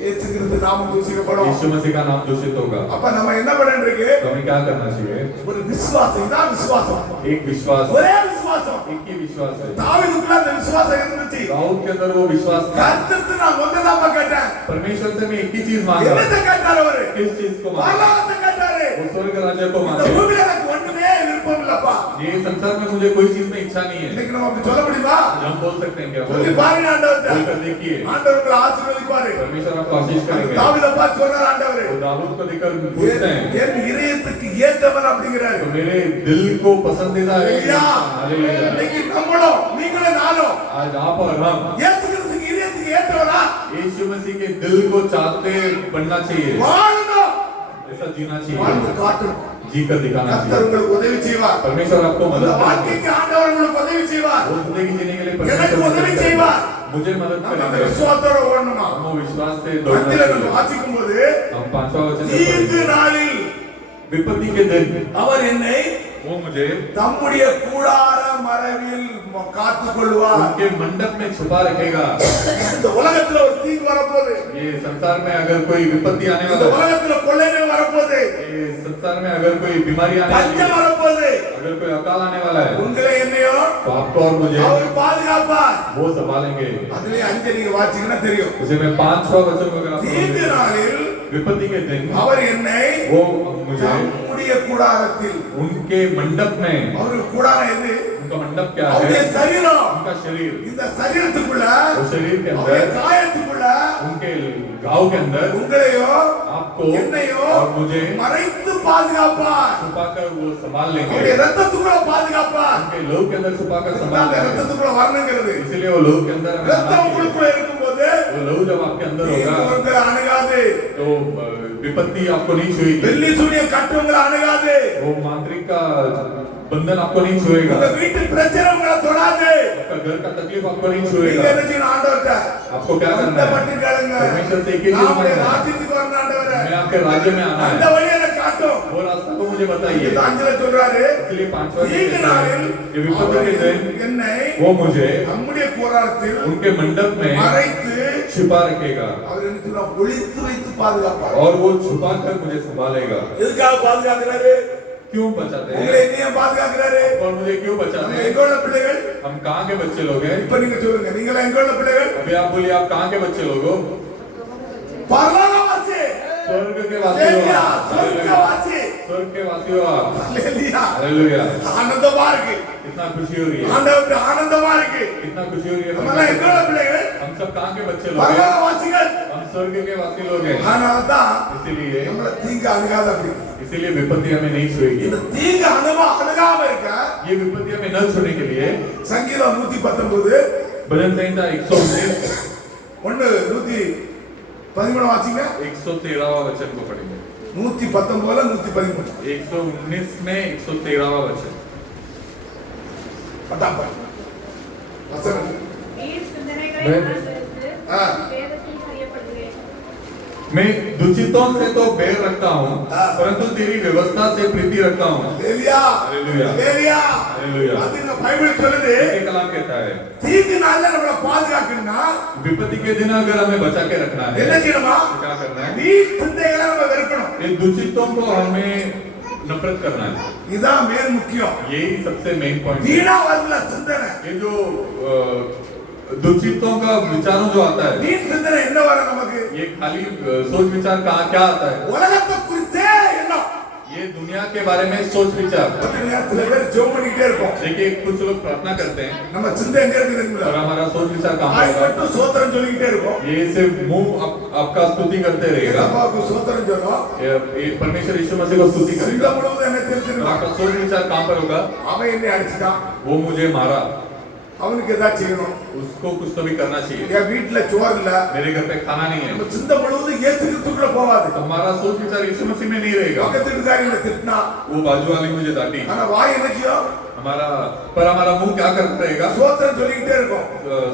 இயேசு கிறிஸ்து நாமம் தூசிக்கப்படும். यीशु मसीह का नाम दूषित होगा। அப்ப நம்ம என்ன பண்ணணும் இருக்கு? तो हमें क्या करना चाहिए? ஒரு விசுவாசம். இதான் விசுவாசம். एक विश्वास, ஒரே விசுவாசம். एक ही विश्वास है। தாவீதுக்குள்ள அந்த விசுவாசம் இருந்துச்சு. दाऊद के अंदर वो विश्वास था। கர்த்தருக்கு நான் ஒன்றதான் கேட்டேன். परमेश्वर से मैं एक ही चीज मांगा। என்னத்தை கேட்டாரு அவரு? किस चीज को मांगा? பரலோகத்தை கேட்டாரு. वो स्वर्ग राज्य को இந்த मांगा। பூமியில எனக்கு ஒண்ணுமே விருப்பம் இல்லப்பா. ये संसार में मुझे कोई चीज में इच्छा नहीं है। இன்னைக்கு நம்ம அப்படி சொல்ல முடியுமா? हम बोल सकते हैं क्या? சொல்லி பாருங்க ஆண்டவர்ட்ட. बोलकर देखिए, ஆண்டவர் உங்களை ஆசீர்வதிப்பாரு. परमेश्वर आपको आशीष करेंगे। தாவீதை பார்த்து சொல்றார் ஆண்டவரே, वो दाऊद को देखकर पूछते हैं, என் இதயத்துக்கு ஏற்றவன் அப்படிங்கிறாரு. तो मेरे दिल को पसंदीदा है। ஐயா, हालेलुया। இன்னைக்கு நம்மளும் நீங்களும் நானும் आज आप और हम இயேசு கிறிஸ்துக்கு இதயத்துக்கு ஏற்றவனா यीशु मसीह के दिल को चाहते बनना चाहिए, வாழணும், ऐसा जीना வாழ்ந்து चाहिए, காட்டணும். जी कर दिखाना கர்த்தர் चाहिए। உங்களுக்கு உதவி செய்வார். परमेश्वर आपको அந்த मदद करेंगे। வாழ்க்கைக்கு ஆண்டவர் உங்களுக்கு உதவி செய்வார். वो जिंदगी जीने के लिए எனக்கு परमेश्वर உதவி मदद செய்வார். करेंगे। मुझे मदद நம்ம அந்த करेंगे। விசுவாசத்தோட ஓடணுமா? हम वो विश्वास से दौड़ना மத்தியில நம்ம चाहिए। வாசிக்கும் போது हम पांचवा वचन से தீங்கு पढ़ेंगे। நாளில் विपत्ति के दिन அவர் என்னை वो मुझे தம்முடைய கூடார மறைவில் காத்துக் கொள்வார். उनके मंडप में छुपा रखेगा। இந்த உலகத்துல ஒரு தீங்கு வரப்போகுது. ये संसार में अगर कोई विपत्ति आने இந்த वाला है, உலகத்துல கொள்ளை நோய் வரப்போகுது. ये संसार में अगर कोई बीमारी आने वाली பஞ்சம் है, வரப்போகுது. अगर कोई अकाल आने वाला है, உங்களை என்னையோ तो आपको और मुझे அவர் பாதுகாப்பார். वो संभालेंगे। அதுலயே அஞ்சு நீங்க வாசிங்கன்னா தெரியும். उसे मैं पांचवा वचन अगर आप தீங்கு पढ़ोगे, நாளில் विपत्ति के दिन அவர் என்னை वो मुझे தம்முடைய கூடாரத்தில், उनके मंडप में, அவருக்கு கூடாரம் எது? उनका मंडप क्या அவருடைய है? சரீரம். उनका शरीर, இந்த சரீரத்துக்குள்ள, वो शरीर के அவருடைய अंदर, காயத்துக்குள்ள उनके घाव के अंदर உங்களையோ आपको என்னையோ और मुझे மறைத்து பாதுகாப்பார். छुपाकर वो संभाल लेंगे। அவருடைய ரத்தத்துக்குள்ள பாதுகாப்பார். उनके लोग के अंदर छुपाकर संभाल அந்த लेंगे। ரத்தத்துக்குள்ள வரணுங்கிறது. इसीलिए वो लोग के अंदर हमें आना ரத்தம் चाहिए। உங்களுக்குள்ள இருக்கும்போது वो लोग जब आपके अंदर தீங்கு होगा உங்களை அணுகாது. तो विपत्ति आपको नहीं छुएगी। வெள்ளி சூனிய கட்டு உங்களை அணுகாது. वो मांत्रिक का बंधन आपको नहीं छुएगा। உங்க வீட்டு பிரச்சனை உங்களை தொடாது. आपका घर का तकलीफ आपको नहीं நீங்க छुएगा। என்ன செய்யணும் ஆண்டவர்ட்ட? आपको क्या करना அந்த है? மட்டும் கேளுங்க. परमेश्वर से एक ही चीज நம்முடைய मांगना है, ராஜ்யத்துக்கு வரணும் ஆண்டவரே. मैं आपके राज्य में आना அந்த है। வழியை எனக்கு காட்டும். वो रास्ता को मुझे बताइए। இது அஞ்சல சொல்றாரு. इसलिए पांचवा தீங்கு நாளில் ये विपत्ति के दिन என்னை वो मुझे நம்முடைய கூடாரத்தில் उनके मंडप में மறைத்து छिपा रखेगा அவர் என்ன சொல்றார்? ஒளித்து வைத்து பாதுகாப்பார். और वो छुपा कर मुझे संभालेगा। எதுக்காக பாதுகாக்கிறாரு? क्यों बचाते உங்களை हैं? என்னைய பாதுகாக்கிறாரு? और मुझे क्यों बचाते நம்ம हैं? எங்க உள்ள பிள்ளைகள்? हम कहाँ के बच्चे लोग हैं? இப்ப நீங்க சொல்லுங்க, நீங்க எங்க உள்ள பிள்ளைகள்? अभी आप बोलिए, आप कहाँ के बच्चे लोग हो? பரலோகவாசி. स्वर्ग के वासी हो ஹalleluya, आप। சொர்க்கவாசி. स्वर्ग के वासी हो आप। ஹalleluya. हालेलुया। ஆனந்தமா இருக்கு. कितना खुशी हो रही है, ஆண்டவருக்கு ஆனந்தமா இருக்கு. कितना खुशी हो रही है। நம்ம எல்லாம் எங்க உள்ள பிள்ளைகள்? हम सब कहाँ के बच्चे लोग हैं? பரலோகவாசிகள். हम स्वर्ग के वासी लोग हैं। ஆனால்தான் इसीलिए நம்மள தீங்கு அணுகாத அப்படி. इसीलिए विपत्ति हमें नहीं छुएगी। இந்த தீங்கு அணுகாம இருக்க ये विपत्ति हमें न छूने के लिए சங்கீதம் 119 भजन संहिता 119 1 113 வாசிங்க. 113वां वचन को पढ़ेंगे। 119 113 119 में 113वां वचन। பட்டாப்பா வசனம். வீண் சிந்தனைகளை मैं- மனதிலிருந்து ஆ. வேதத்தில் அறியப்படுகிறேன். मैं दुचितों से तो बैर रखता हूँ, हाँ। परंतु तेरी व्यवस्था से प्रीति रखता हूँ। ஹalleluya. ஹalleluya. ஹalleluya. हालेलुया। அது இந்த பைபிள் சொல்லுது. ये कलाम कहता है, தீங்கு நாள்ல நம்மள பாதுகாக்கணும்னா विपत्ति के दिन अगर हमें बचा के रखना है என்ன செய்யணுமா? तो क्या करना है? வீண் சிந்தைகளை நம்ம வெறுக்கணும். ये दुचितों को हमें नफरत करना है। இதான் மேல் முக்கியம். यही सबसे मेन पॉइंट है। வீணா வரல சிந்தனை. ये जो दुचितों का विचारों जो आता है, வீண் சிந்தனை என்ன வர நமக்கு? ये खाली सोच विचार कहाँ क्या आता है? உலகத்தை குறித்தே எண்ணம். ये दुनिया के बारे में सोच विचार। பாத்தீங்களா, சில பேர் ஜெபம் பண்ணிட்டே இருப்போம். देखिए, कुछ लोग प्रार्थना करते हैं நம்ம சிந்தை எங்க இருக்குது தெரியுங்களா? और हमारा सोच विचार कहाँ ஆய் होगा? மட்டும் சோத்திரம் சொல்லிக்கிட்டே இருப்போம். ये सिर्फ मुंह आपका स्तुति करते रहेगा। ஏசப்பாவுக்கு சோத்திரம் சொல்லும். ये परमेश्वर यीशु मसीह को स्तुति சிந்தை करेगा। முழுவதும் என்ன தெரிஞ்சிருக்கோம்? आपका सोच विचार कहाँ पर होगा? அவன் என்னை அடிச்சுட்டான், वो मुझे मारा, அவனுக்கு ஏதாவது செய்யணும். उसको कुछ तो भी करना चाहिए। என் வீட்டுல சோறு இல்ல. मेरे घर पे खाना नहीं है। நம்ம சிந்தை முழுவதும் ஏத்துக்கிறதுக்குள்ள போவாது. तो हमारा सोच विचार यीशु मसीह में नहीं रहेगा। பக்கத்து வீட்டுக்காரங்களை திட்டினா वो बाजू वाली मुझे डांटी, ஆனா வாய் என்ன செய்யும்? हमारा मुंह क्या करता रहेगा? சோத்திரம் சொல்லிக்கிட்டே இருக்கும்.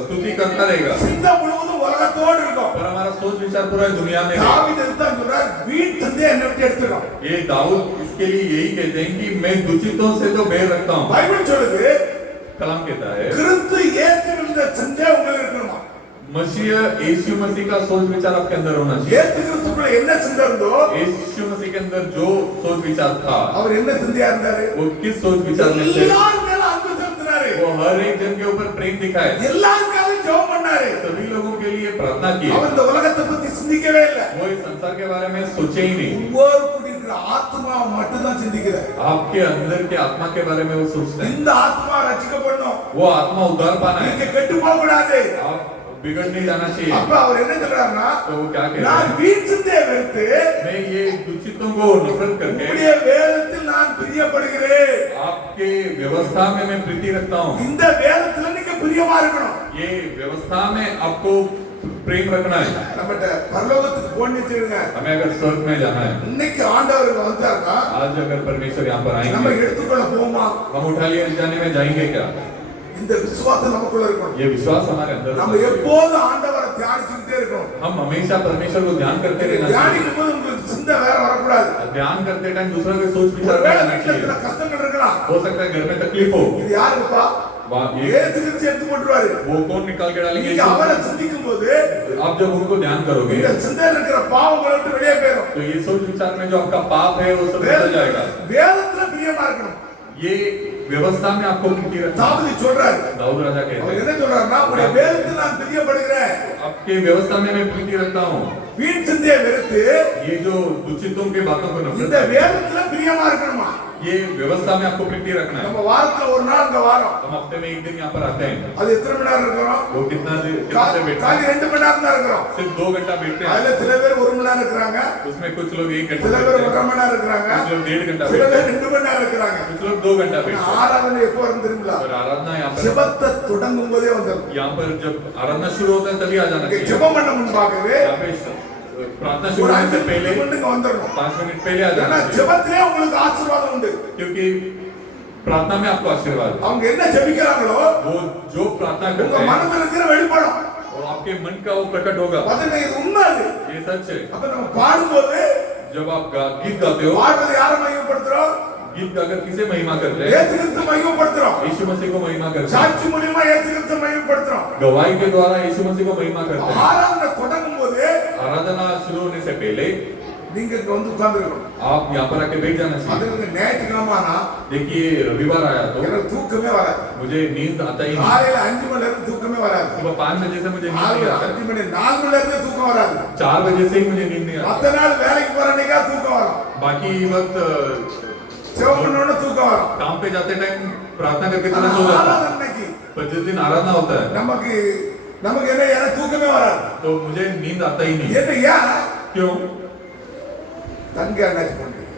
स्तुति करता रहेगा। சிந்தை முழுவதும் உலகத்தோடு இருக்கும். और हमारा सोच विचार पूरा दुनिया में है। தாவீது இதுதான் சொல்றார், வீண் சிந்தையை என்னை விட்டு எடுத்துடும். ये दाऊद इसके लिए यही कहते हैं कि मैं दुचितों से तो बैर रखता हूँ। பைபிள் சொல்லுது, कलाम कहता है, கிறிஸ்து இயேசுவின் சிந்தை உங்களுக்கு இருக்கணுமா? मसीह यीशु मसीह का सोच विचार आपके अंदर होना चाहिए। இயேசு கிறிஸ்துக்குள்ள என்ன சிந்தை இருந்தோ यीशु मसीह के अंदर जो सोच विचार था, அவர் என்ன சிந்தையா இருந்தாரு? वो किस सोच विचार में थे? எல்லாரும் மேல அன்பு செலுத்தினாரு. वो हर एक जन के ऊपर प्रेम दिखाए, எல்லாருக்காக ஜெபம் பண்ணாரு. सभी लोगों के लिए प्रार्थना की। அவர் இந்த உலகத்தை பத்தி சிந்திக்கவே இல்லை. वो इस संसार के बारे में सोचे ही नहीं। ஒவ்வொரு குடியிருக்கிற இருக்கிற ஆத்மா மட்டும் தான் சிந்திக்கிறார். आपके अंदर के आत्मा के बारे में वो सोचते हैं। இந்த ஆத்மா ரட்சிக்கப்படணும். वो आत्मा उद्धार पाना है, நீங்க கெட்டு போக கூடாது. आप बिगड़ नहीं जाना चाहिए। அப்ப அவர் என்ன சொல்றாருன்னா, तो वो क्या कह रहे நான் हैं? வீண் சிந்தையை வெறுத்து मैं ये दुचितों को नफरत करके உம்முடைய வேதத்தில் நான் பிரியப்படுகிறேன். आपके व्यवस्था में मैं प्रीति रखता हूँ। இந்த வேதத்துல நீங்க பிரியமா இருக்கணும். ये व्यवस्था में आपको प्रेम रखना है। நம்மட்ட பரலோகத்துக்கு போன்னு வச்சிருங்க. हमें अगर स्वर्ग में जाना है, இன்னைக்கு ஆண்டவர் வந்தாருன்னா आज अगर परमेश्वर यहाँ पर நம்ம आएंगे, எடுத்துக்கொள்ள போமா? हम उठा लिए जाने में जाएंगे क्या? இந்த விசுவாசம் நமக்குள்ள இருக்கணும். ये विश्वास हमारे अंदर நம்ம होना चाहिए। எப்போது ஆண்டவரை தியானிச்சுக்கிட்டே இருக்கணும். हम हमेशा परमेश्वर को ध्यान करते रहना चाहिए। தியானிக்கும் போது உங்களுக்கு சிந்தை வேற வரக்கூடாது. ध्यान करते टाइम दूसरा कोई सोच विचार ஒருவேளை करना வீட்டுல चाहिए। சில கஷ்டங்கள் இருக்கலாம். हो सकता है घर में तकलीफ हो, இது யாருக்குப்பா? ये ஏசு கிறிஸ்து எடுத்து போட்டுருவாரு. वो कौन निकाल के डालेंगे? நீங்க அவரை சிந்திக்கும் போது आप जब उनको ध्यान करोगे இந்த சிந்தையில இருக்கிற பாவங்களை விட்டு வெளியே போயிடும். तो ये सोच विचार में जो आपका पाप है वो सब निकल जाएगा। வேதத்துல பிரியமா இருக்கணும். ये व्यवस्था में आपको प्रीति रखना। தாவீது சொல்றாரு. दाऊद राजा कहते அவர் हैं, என்ன சொல்றாருன்னா, உடைய வேதத்தில் நான் பிரியப்படுகிறேன். आपके व्यवस्था में मैं प्रीति रखता हूँ। வீண் சிந்தையை வெறுத்து ये जो दुचितों के बातों को नफरत இந்த है, வேதத்துல பிரியமா இருக்கணுமா? ये व्यवस्था में आपको प्रीति रखना है। நம்ம வாரத்துல ஒரு நாள் இந்த வாரம் हम हफ्ते में एक दिन यहाँ पर आते हैं, அது எத்தனை மணி நேரம் இருக்கிறோம்? वो कितना देर बैठते காலை हैं? 2 மணி நேரம் தான் இருக்கிறோம். सिर्फ 2 घंटा बैठते हैं। அதுல சில பேர் 1 மணி நேரம் இருக்கிறாங்க, उसमें कुछ लोग 1 घंटा சில பேர் बैठते 1.5 हैं, மணி நேரம் இருக்கிறாங்க, कुछ लोग 1.5 घंटा சில बैठते பேர் हैं, 2 மணி நேரம் இருக்கிறாங்க. कुछ लोग 2 घंटा बैठते हैं। ஆராதனை எப்போ வரும் தெரியுங்களா? और आराधना यहाँ पर ஜெபத்தை தொடங்கும் போதே வந்துடும். यहाँ पर जब आराधना शुरू होता है तभी आ जाना இங்க चाहिए। ஜெபம் பண்ண முன்பாகவே यहाँ पे प्रार्थना शुरू ஒரு होने 5 से पहले நிமிஷம் வந்துடணும். 5 मिनट पहले आ ஏன்னா जाना चाहिए, ஜெபத்திலே உங்களுக்கு ஆசீர்வாதம் உண்டு. क्योंकि प्रार्थना में आपको आशीर्वाद है। அவங்க என்ன ஜெபிக்கிறாங்களோ वो जो प्रार्थना உங்க करते हैं மனதில் இருக்கிற வெளிப்படும். वो आपके मन का वो प्रकट होगा। பாத்தீங்க, இது உண்மை. அது ये सच है। அப்ப நம்ம பாடும்போது जब आप गीत गाते हो, பாடுறது யாரை மையப்படுத்துறோம்? गीत गाकर किसे महिमा करते हैं? இயேசு கிறிஸ்து மையப்படுத்துறோம். यीशु मसीह को महिमा करते हैं। சாட்சி மூலமா இயேசு கிறிஸ்து மையப்படுத்துறோம். गवाही के द्वारा यीशु मसीह को महिमा करते हैं। ஆராதனை தொடங்கும் போது आराधना शुरू होने से पहले நீங்க இங்க வந்து உட்கார்ந்துருக்கணும். आप यहाँ पर आके बैठ जाना चाहिए। அதுக்கு ஞாயிற்றுக்கிழமைனா देखिए रविवार आया तो எனக்கு தூக்கமே வராது. मुझे नींद आता ही नहीं। காலையில 5 மணில இருந்து தூக்கமே வராது. सुबह 5 बजे से मुझे नींद नहीं आता। 5 மணி 4 மணில இருந்து தூக்கம் வராது. 4 बजे से ही मुझे नींद नहीं மத்த आता। நாள் வேலைக்கு போற அன்னைக்கா தூக்கம் வரும். बाकी वक्त செவம் பண்ணோட தூக்கம் வரும். काम पे जाते टाइम प्रार्थना करके तुरंत सो जाता ஆராதனை है। அன்னைக்கு पर जिस दिन आराधना होता है நமக்கு என்ன எனக்கு தூக்கமே வராது. तो मुझे नींद आता ही नहीं। என்ன ஏன்? क्यों? தங்க அண்ணாச்சி பண்றீங்க.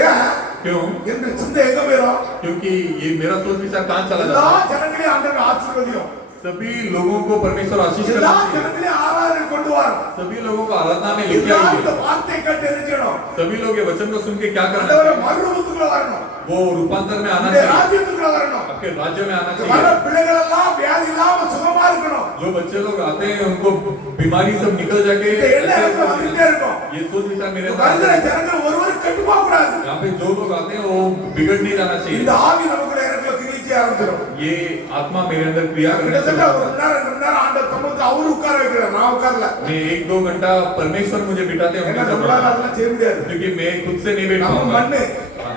ஏன்? क्यों? என்ன சிந்தை எங்க போயிடும்? क्योंकि ये मेरा सोच विचार कहाँ चला எல்லா जाता है। ஜனங்களையும் ஆண்டவர் ஆசீர்வதியும். सभी लोगों को परमेश्वर आशीष எல்லா करना चाहिए। ஜனங்களையும் ஆராதனை கொண்டு வரும். सभी लोगों को आराधना में लेके எல்லா இந்த आइए। வார்த்தை கேட்டு என்ன செய்யணும்? सभी लोग ये वचन को सुन के क्या करना ஆண்டவரே चाहिए? மறுரூபத்துக்குள்ள வரணும். वो रूपांतर में आना இந்த चाहिए, ராஜ்யத்துக்குள்ள வரணும். आपके राज्य में आना இந்த வர चाहिए। பிள்ளைகள் எல்லாம் வியாதி இல்லாம சுகமா இருக்கணும். जो बच्चे लोग आते हैं उनको बीमारी सब निकल जाके இந்த எண்ணம் எனக்கு வந்துட்டே இருக்கும். ये सोच विचार मेरे अंदर வருகிற आता है। ஜனங்கள் ஒருவரும் கெட்டு போக கூடாது. यहाँ पे जो लोग आते हैं वो बिगड़ नहीं जाना இந்த चाहिए। ஆவி நமக்குள்ள எனக்குள்ள கிரியை ஆரம்பிச்சிடும். ये आत्मा मेरे अंदर क्रिया करने से கிட்டத்தட்ட ஒரு மணி நேரம் 2 மணி நேரம் ஆண்டவர் சமூகத்துல அவரு உட்கார வைக்கிறார். நான் உட்காரல. मैं 1-2 घंटा परमेश्वर मुझे बिठाते हैं என்ன उनके நம்மளால साथ, அதெல்லாம் செய்ய முடியாது. क्योंकि मैं खुद से नहीं बैठ நம்ம पाऊंगा। மண்ணு.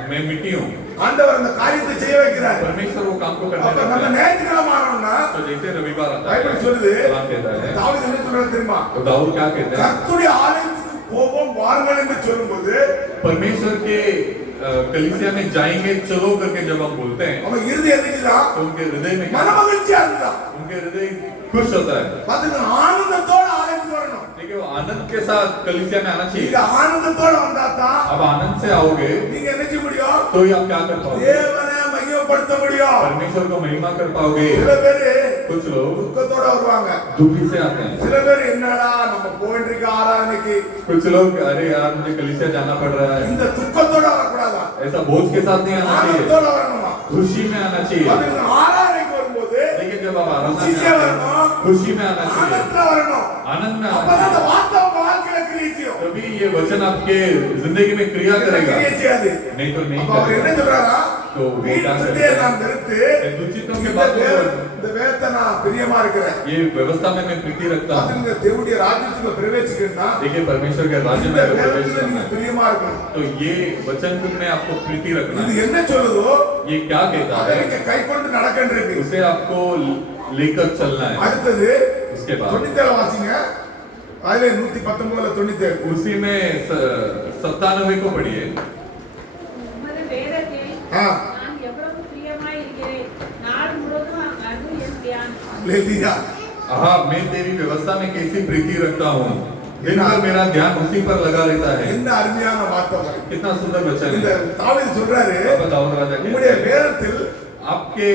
मैं मिट्टी हूँ। ஆண்டவர் அந்த காரியத்தை செய்ய வைக்கிறார். परमेश्वर वो काम को करने அப்ப देता நம்ம है। ஞாயிற்றுக்கிழமை ஆனோம்னா तो जैसे रविवार आता है, பைபிள் சொல்லுது कलाम कहता है, தாவீது என்ன சொல்றாரு தெரியுமா? तो दाऊद क्या कहते हैं? கர்த்தருடைய ஆலயத்துக்கு போவோம் வாருங்கள் என்று சொல்லும்போது परमेश्वर के कलीसिया में जाएंगे चलो करके जब हम बोलते हैं அவன் இருதயம் என்னதான் तो उनके हृदय में क्या? மனமகிழ்ச்சியா இருந்தான். उनके हृदय खुश होता है। பாத்தீங்க, ஆனந்தத்தோட ஆலயத்துக்கு வரணும். देखिए वो आनंद के साथ कलीसिया में आना நீங்க चाहिए। ஆனந்தத்தோட வந்தாதான் अब आनंद से आओगे நீங்க என்ன செய்ய முடியும்? तो ही आप क्या कर पाओगे? தேவனை மையப்படுத்த முடியும். परमेश्वर को महिमा कर पाओगे। சில பேரு कुछ लोग துக்கத்தோட வருவாங்க. दुखी से आते हैं, சில பேர் என்னடா நம்ம போயிட்டு இருக்க ஆராதனைக்கு कुछ लोग अरे यार मुझे कलीसिया जाना पड़ रहा है, இந்த துக்கத்தோட வரக்கூடாதா? ऐसा बोझ के साथ नहीं आना चाहिए, ஆனந்தத்தோட வரணுமா? खुशी में आना चाहिए। பாத்தீங்க, ஆராதனைக்கு வரும்போது देखिए जब आप आराधना में खुशी से आते வரணும். हैं, खुशी में आना चाहिए, ஆனந்தத்துல வரணும். आनंद में आना அப்பதான் அந்த चाहिए। வார்த்தை உங்க வாழ்க்கையில கிரியை செய்யும். तभी ये वचन आपके जिंदगी में क्रिया करेगा, கிரியை செய்யாது. नहीं तो नहीं அப்ப அவர் என்ன करेगा। சொல்றாரா? तो वो क्या வீண் करते சிந்தையை हैं? நான் வெறுத்து दुचितों के இந்த बातों வேத- को, இந்த வேதத்தை நான் பிரியமா இருக்கிறேன். ये व्यवस्था में मैं प्रीति रखता हूँ। பாத்தீங்க, தேவனுடைய ராஜ்யத்துக்குள்ள பிரவேசிக்கணும்னா देखिए परमेश्वर के राज्य இந்த में अगर प्रवेश வேதத்துல करना நீங்க है பிரியமா இருக்கணும். तो ये वचन में आपको प्रीति रखना இது है। என்ன சொல்லுதோ ये क्या कहता அதை है? நீங்க கை கொண்டு நடக்கின்றது. उसे आपको लेकर चलना है। அடுத்தது उसके बाद 97 வாசிங்க. அதுல 119 97 उसी में 97 को पढ़िए। உமது வேதத்தை ஆ. நான் எவ்வளவு பிரியமாய் இருக்கிறேன். நாள் முழுவதும் அது என் தியானம். लेलिया हाँ, मैं तेरी व्यवस्था में कैसी प्रीति रखता हूँ। दिन भर मेरा ध्यान उसी पर लगा रहता है। என்ன அருமையான வார்த்தை பாருங்க. कितना सुंदर वचन இந்த है। தாவீது சொல்றாரு अब दाऊद राजा உம்முடைய कहते हैं, வேதத்தில் आपके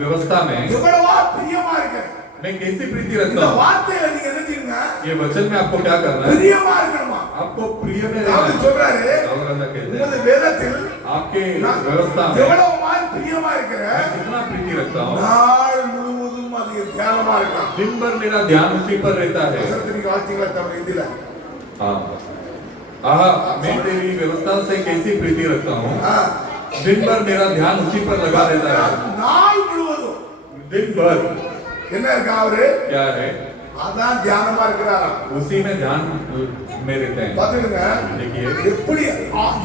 व्यवस्था में எவ்வளவா பிரியமா இருக்கு. मैं कैसी प्रीति இந்த रखता हूँ। வார்த்தையில நீங்க என்ன செய்யுங்க? ये वचन में आपको क्या करना है? பிரியமா இருக்கணுமா? आपको प्रिय में रहना தாவீது है। சொல்றாரு दाऊद राजा कहते हैं, உமது வேதத்தில் आपके நான் व्यवस्था में எவ்வளவு மாதிரி பிரியமா இருக்கிற मैं कितना प्रीति रखता हूँ। நாள் முழுவதும் அது தியானமா இருக்கான். दिन भर मेरा ध्यान उसी पर रहता है। நீங்க வாசிங்களா தமிழ் இந்தியில? हाँ, आहा, मैं तेरी व्यवस्था से कैसी प्रीति रखता हूँ। ஆ. दिन भर मेरा ध्यान उसी पर लगा रहता है। நாள் முழுவதும் दिन भर என்ன இருக்கா அவரு? क्या है, அதான் தியானமா இருக்கிறாரா? उसी में ध्यान में रहते हैं। பாத்துடுங்க देखिए, எப்படி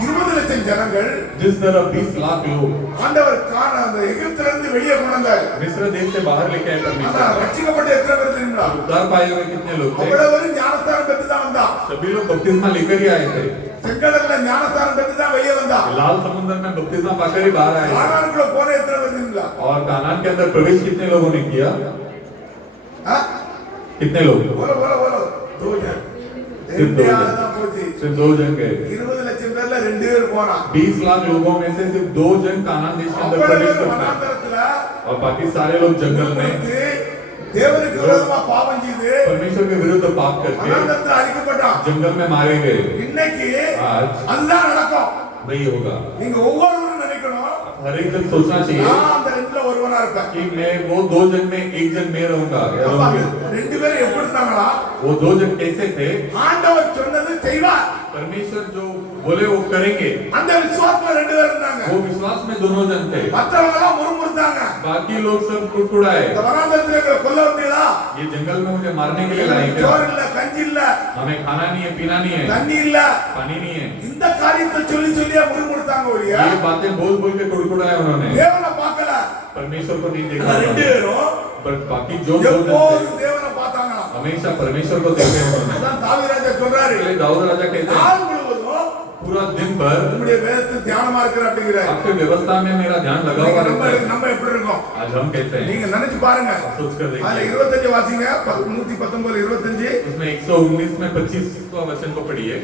20 லட்சம் ஜனங்கள் जिस तरह 20 लाख लोग ஆண்டவர் காண அந்த எகிப்துல இருந்து வெளியே கொண்டு வந்தாரு. मिस्र देश से बाहर लेके आए ஆனா परमेश्वर, ரட்சிக்கப்பட்ட எத்தனை பேர் தெரியுமா? उद्धार पाए हुए कितने लोग थे? அவ்வளவு பேரும் ஞானஸ்தானம் பெற்று தான் வந்தா. सभी लोग बपतिस्मा लेकर ही आए थे। செங்கடல்ல ஞானஸ்தானம் பெற்று தான் வெளியே வந்தா. लाल समुद्र में बपतिस्मा पाकर ही बाहर आए। கானானுக்குள்ள போன எத்தனை பேர் தெரியுமா? और कानान के अंदर प्रवेश कितने लोगों ने किया? ஆ? कितने लोग? बोलो बोलो बोलो दो जन सिर्फ दो ரெண்டு जन। ஆள் தான் போச்சு. सिर्फ 2 जन गए। 20 லட்சம் பேர்ல 2 பேர் போனா. 20 लाख लोगों में से सिर्फ 2 जन कानान देश के अंदर அவ்வளவு प्रवेश பேர் कर पाए வனாந்தரத்துல और बाकी सारे लोग जंगल में தேவனுக்கு விரோதமா பாவம் செய்து परमेश्वर के विरुद्ध पाप करके வனாந்தரத்துல அழிக்கப்பட்டான். जंगल में मारे गए। இன்னைக்கு आज அதுதான் நடக்கும். वही होगा। நீங்க ஒவ்வொருவரும் நினைக்கணும் हर एक जन सोचना चाहिए நான் அந்த ரெண்டுல ஒருவனா இருப்பேன். कि मैं वो 2 जन में 1 जन में रहूंगा या அப்ப அந்த रहूंगी। ரெண்டு பேரும் எப்படி இருந்தாங்களா? वो 2 जन कैसे थे? ஆண்டவர் சொன்னது செய்வார். परमेश्वर जो बोले वो करेंगे। அந்த விசுவாசத்துல ரெண்டு பேர் இருந்தாங்க. वो विश्वास में दोनों जन थे। மற்றவங்க எல்லாம் முறுமுறுத்தாங்க. बाकी लोग सब कुड़कुड़ाए, இந்த வனாந்தரத்துல எங்களை கொல்ல வந்தீங்களா? ये जंगल में मुझे मारने के लिए लाएंगे। சோறு இல்ல, கஞ்சி இல்ல, हमें खाना नहीं है, पीना नहीं है, தண்ணி இல்ல. पानी नहीं है। இந்த காரியத்தை சொல்லி சொல்லியா முறுமுறுத்தாங்க ஒழிய ये बातें बोल बोल के कुड़कुड़ाए उन्होंने, தேவனை பார்க்கல. परमेश्वर को नहीं அந்த देखा। ரெண்டு பேரும் पर बाकी जो 2 जन थे எப்போதும் தேவனை பார்த்தாங்களா? हमेशा परमेश्वर को देखते हैं उन्होंने। அதான் தாவீது ராஜா சொல்றாரு, इसलिए दाऊद राजा कहते हैं, நாள் முழுவதும் पूरा दिन भर உங்களுடைய வேதத்தில் தியானமா இருக்கிற அப்படிங்கிறார். आपके व्यवस्था में मेरा ध्यान लगा हुआ रहता है। நம்ம எப்படி இருக்கோம்? आज हम कहते हैं, நீங்க நினைச்சு பாருங்க. सोच कर அதுல देखिए, 25 வாசிங்க. 119 25. उसमें 119 में 25वां वचन को पढ़िए।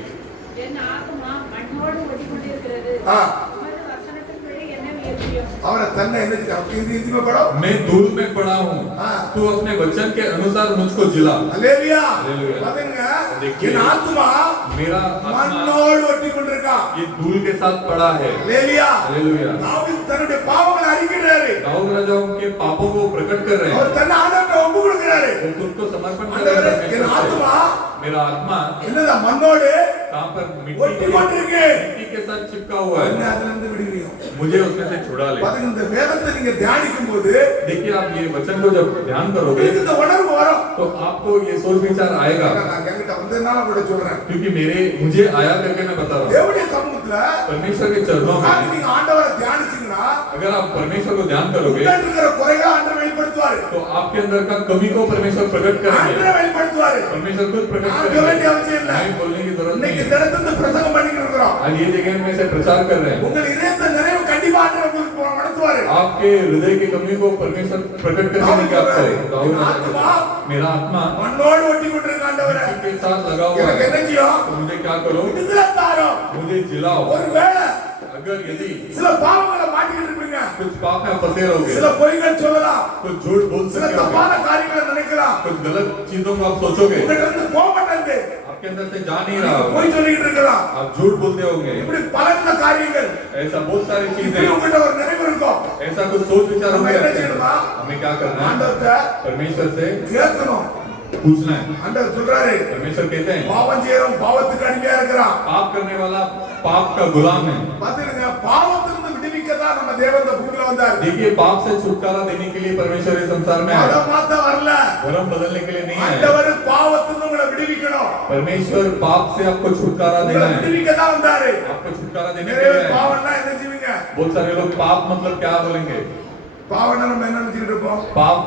என் ஆத்துமா மண்ணோடு ஒட்டிக்கொண்டிருக்கிறது. ஆ. உமது வசனத்தின்படி என்ன வியப்பியும். அவரை தன்னை என்ன हिंदी में पढ़ो. मैं धूल में पड़ा हूँ, हाँ। तू अपने वचन के अनुसार मुझको जिला। அல்லேலூயா. அல்லேலூயா. பாத்தீங்க, देखिए, என் ஆத்துமா मेरा आत्मा மண்ணோடு ஒட்டிக்கொண்டிருக்கான். ये धूल के साथ पड़ा है। அல்லேலூயா. हालेलुया। தாவீது தன்னுடைய பாவங்களை அறிக்கையிடுறாரு. दाऊद राजा उनके पापों को प्रकट कर रहे அவர் हैं, தன்னை ஆண்டவர்கிட்ட ஒப்பு கொடுக்கிறாரு. वो खुद को समर्पण कर ஆண்டவரே, रहे हैं என் परमेश्वर ஆத்துமா से। मेरा आत्मा என்னதா மண்ணோடு कहाँ पर ஒட்டிக்கொண்டிருக்கு. मिट्टी के साथ चिपका हुआ என்ன है, அதுல இருந்து விடுவியும். मुझे उसमें से छुड़ा ले। பாத்தீங்க, இந்த வேதத்தை நீங்க தியானிக்கும் போது देखिए, आप ये वचन को जब ध्यान करोगे இந்த உணர்வு வரும். तो आपको ये सोच विचार आएगा, நான் என்கிட்ட வந்ததுனால கூட சொல்றேன். क्योंकि मुझे आया करके मैं बता रहा हूँ। தேவனுடைய சமூகத்துல परमेश्वर के चरणों உட்கார்ந்து में நீங்க ஆண்டவரை தியானிச்சீங்கன்னா अगर आप परमेश्वर को ध्यान करोगे உள்ள இருக்கிற குறைகளை ஆண்டவர் வெளிப்படுத்துவாரு. तो आपके अंदर का कमी को परमेश्वर प्रकट करेंगे। ஆண்டவர் வெளிப்படுத்துவாரு. परमेश्वर खुद प्रकट நான் சொல்ல வேண்டிய करेंगे, அவசியம் இல்ல. नहीं बोलने की जरूरत இன்னைக்கு नहीं இந்த है। இடத்துல இருந்து பிரசங்கம் பண்ணிட்டு இருக்கிறோம். आज ये जगह में से प्रचार कर रहे हैं, உங்கள் இதயத்தை நிறைவு கண்டிப்பா ஆண்டவர் உங்களுக்கு நடத்துவாரு. आपके हृदय की कमी को परमेश्वर प्रकट करने की आपको दाऊद राजा कहते हैं, मेरा आत्मा மண்ணோடு ஒட்டி கொண்டிருக்க ஆண்டவரே, मिट्टी के साथ लगा हुआ எனக்கு है, என்ன செய்யும்? तो मुझे क्या करो? விடுதலை தாரும். मुझे जिलाओ। ஒருவேளை अगर यदि சில பாவங்களை மாட்டிக்கிட்டு இருப்பீங்க, कुछ पाप में फंसे रहोगे, சில பொய்கள் சொல்லலாம், कुछ झूठ बोल சில सकते होगे, தப்பான காரியங்களை நினைக்கலாம், कुछ गलत चीजों को आप सोचोगे, உங்ககிட்ட இருந்து போக மாட்டேங்குது, आपके अंदर से जा नहीं रहा होगा, பொய் சொல்லிக்கிட்டு இருக்கலாம். आप झूठ बोलते होंगे, இப்படி பலவித காரியங்கள் ऐसा बहुत सारी இப்படி चीजें, உங்ககிட்ட ஒரு நினைவு இருக்கும். ऐसा कुछ सोच विचार நம்ம होंगे என்ன आपके செய்யணுமா? अंदर। हमें क्या करना है? ஆண்டவர்கிட்ட परमेश्वर से கேட்கணும். पूछना है। ஆண்டவர் சொல்றாரு, परमेश्वर कहते हैं, பாவம் செய்யறவன் பாவத்துக்கு அடிமையா இருக்கிறான். पाप करने वाला पाप का गुलाम है। பாத்தீங்க, பாவத்திலிருந்து விடுவிக்க தான் நம்ம தேவன் இந்த பூமியில வந்தார். देखिए, पाप से छुटकारा देने के लिए परमेश्वर इस संसार में आया, மதம் மாத்த வரல. धर्म बदलने के लिए नहीं आया। ஆண்டவர் பாவத்திலிருந்து உங்களை விடுவிக்கணும். परमेश्वर पाप से आपको छुटकारा देना உங்களை है, விடுவிக்க தான் வந்தாரு. आपको छुटकारा देने के நிறைய लिए பேர் आया। பாவம்னா என்ன செய்வீங்க? बहुत सारे लोग पाप मतलब क्या बोलेंगे? பாவம்னா நம்ம என்ன நினைச்சிட்டு இருப்போம்? पाप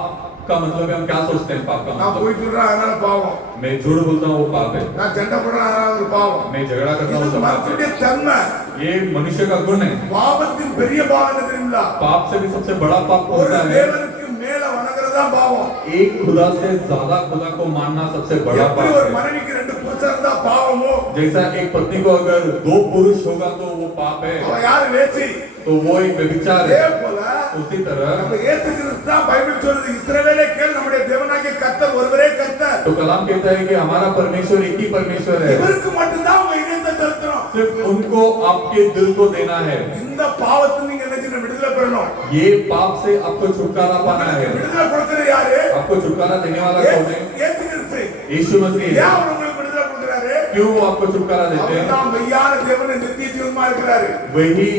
का मतलब है हम क्या सोचते हैं पाप का நான் मतलब போய் சொல்றேன் அதனால பாவம், मैं झूठ बोलता हूँ वो पाप है, நான் சண்டை போடுறேன் அதனால ஒரு பாவம். मैं झगड़ा करता हूँ இது सब पाप மனுஷனுடைய है। தன்மை. ये मनुष्य का गुण है। பாவத்தின் பெரிய பாவம் என்ன தெரியுங்களா? पाप से भी सबसे बड़ा पाप कौन ஒரு सा है? தேவனுக்கு மேல வணங்குறது தான் பாவம். एक खुदा से ज्यादा खुदा को मानना सबसे बड़ा எப்படி पाप ஒரு है। மனைவிக்கு ரெண்டு புருஷன் இருந்தா பாவமோ, जैसा एक पत्नी को अगर दो पुरुष होगा तो वो पाप है, அவ யாரு வேசி? तो वो एक व्यभिचार அதே है। போல उसी तरह நம்ம இயேசு கிறிஸ்து தான் பைபிள் சொல்லுது, இஸ்ரவேலே கேள், நம்முடைய தேவனாகிய கர்த்தர் ஒருவரே கர்த்தர். तो कलाम कहता है कि हमारा परमेश्वर एक ही परमेश्वर है, இவருக்கு மட்டும்தான் உங்க இதயத்தை செலுத்தணும். सिर्फ उनको आपके दिल को देना है। இந்த பாவத்தை நீங்க என்ன செய்யணும்? விடுதலை பெறணும். ये पाप से आपको छुटकारा पाना है। விடுதலை கொடுக்கிறது யாரு? आपको छुटकारा देने वाला कौन है? இயேசு கிறிஸ்து. यीशु मसीह ஏன் है। அவர் உங்களுக்கு விடுதலை கொடுக்கிறாரு? क्यों वो आपको छुटकारा देते அவர் हैं? தான் மெய்யான தேவன், நித்திய ஜீவமா இருக்கிறாரு. वही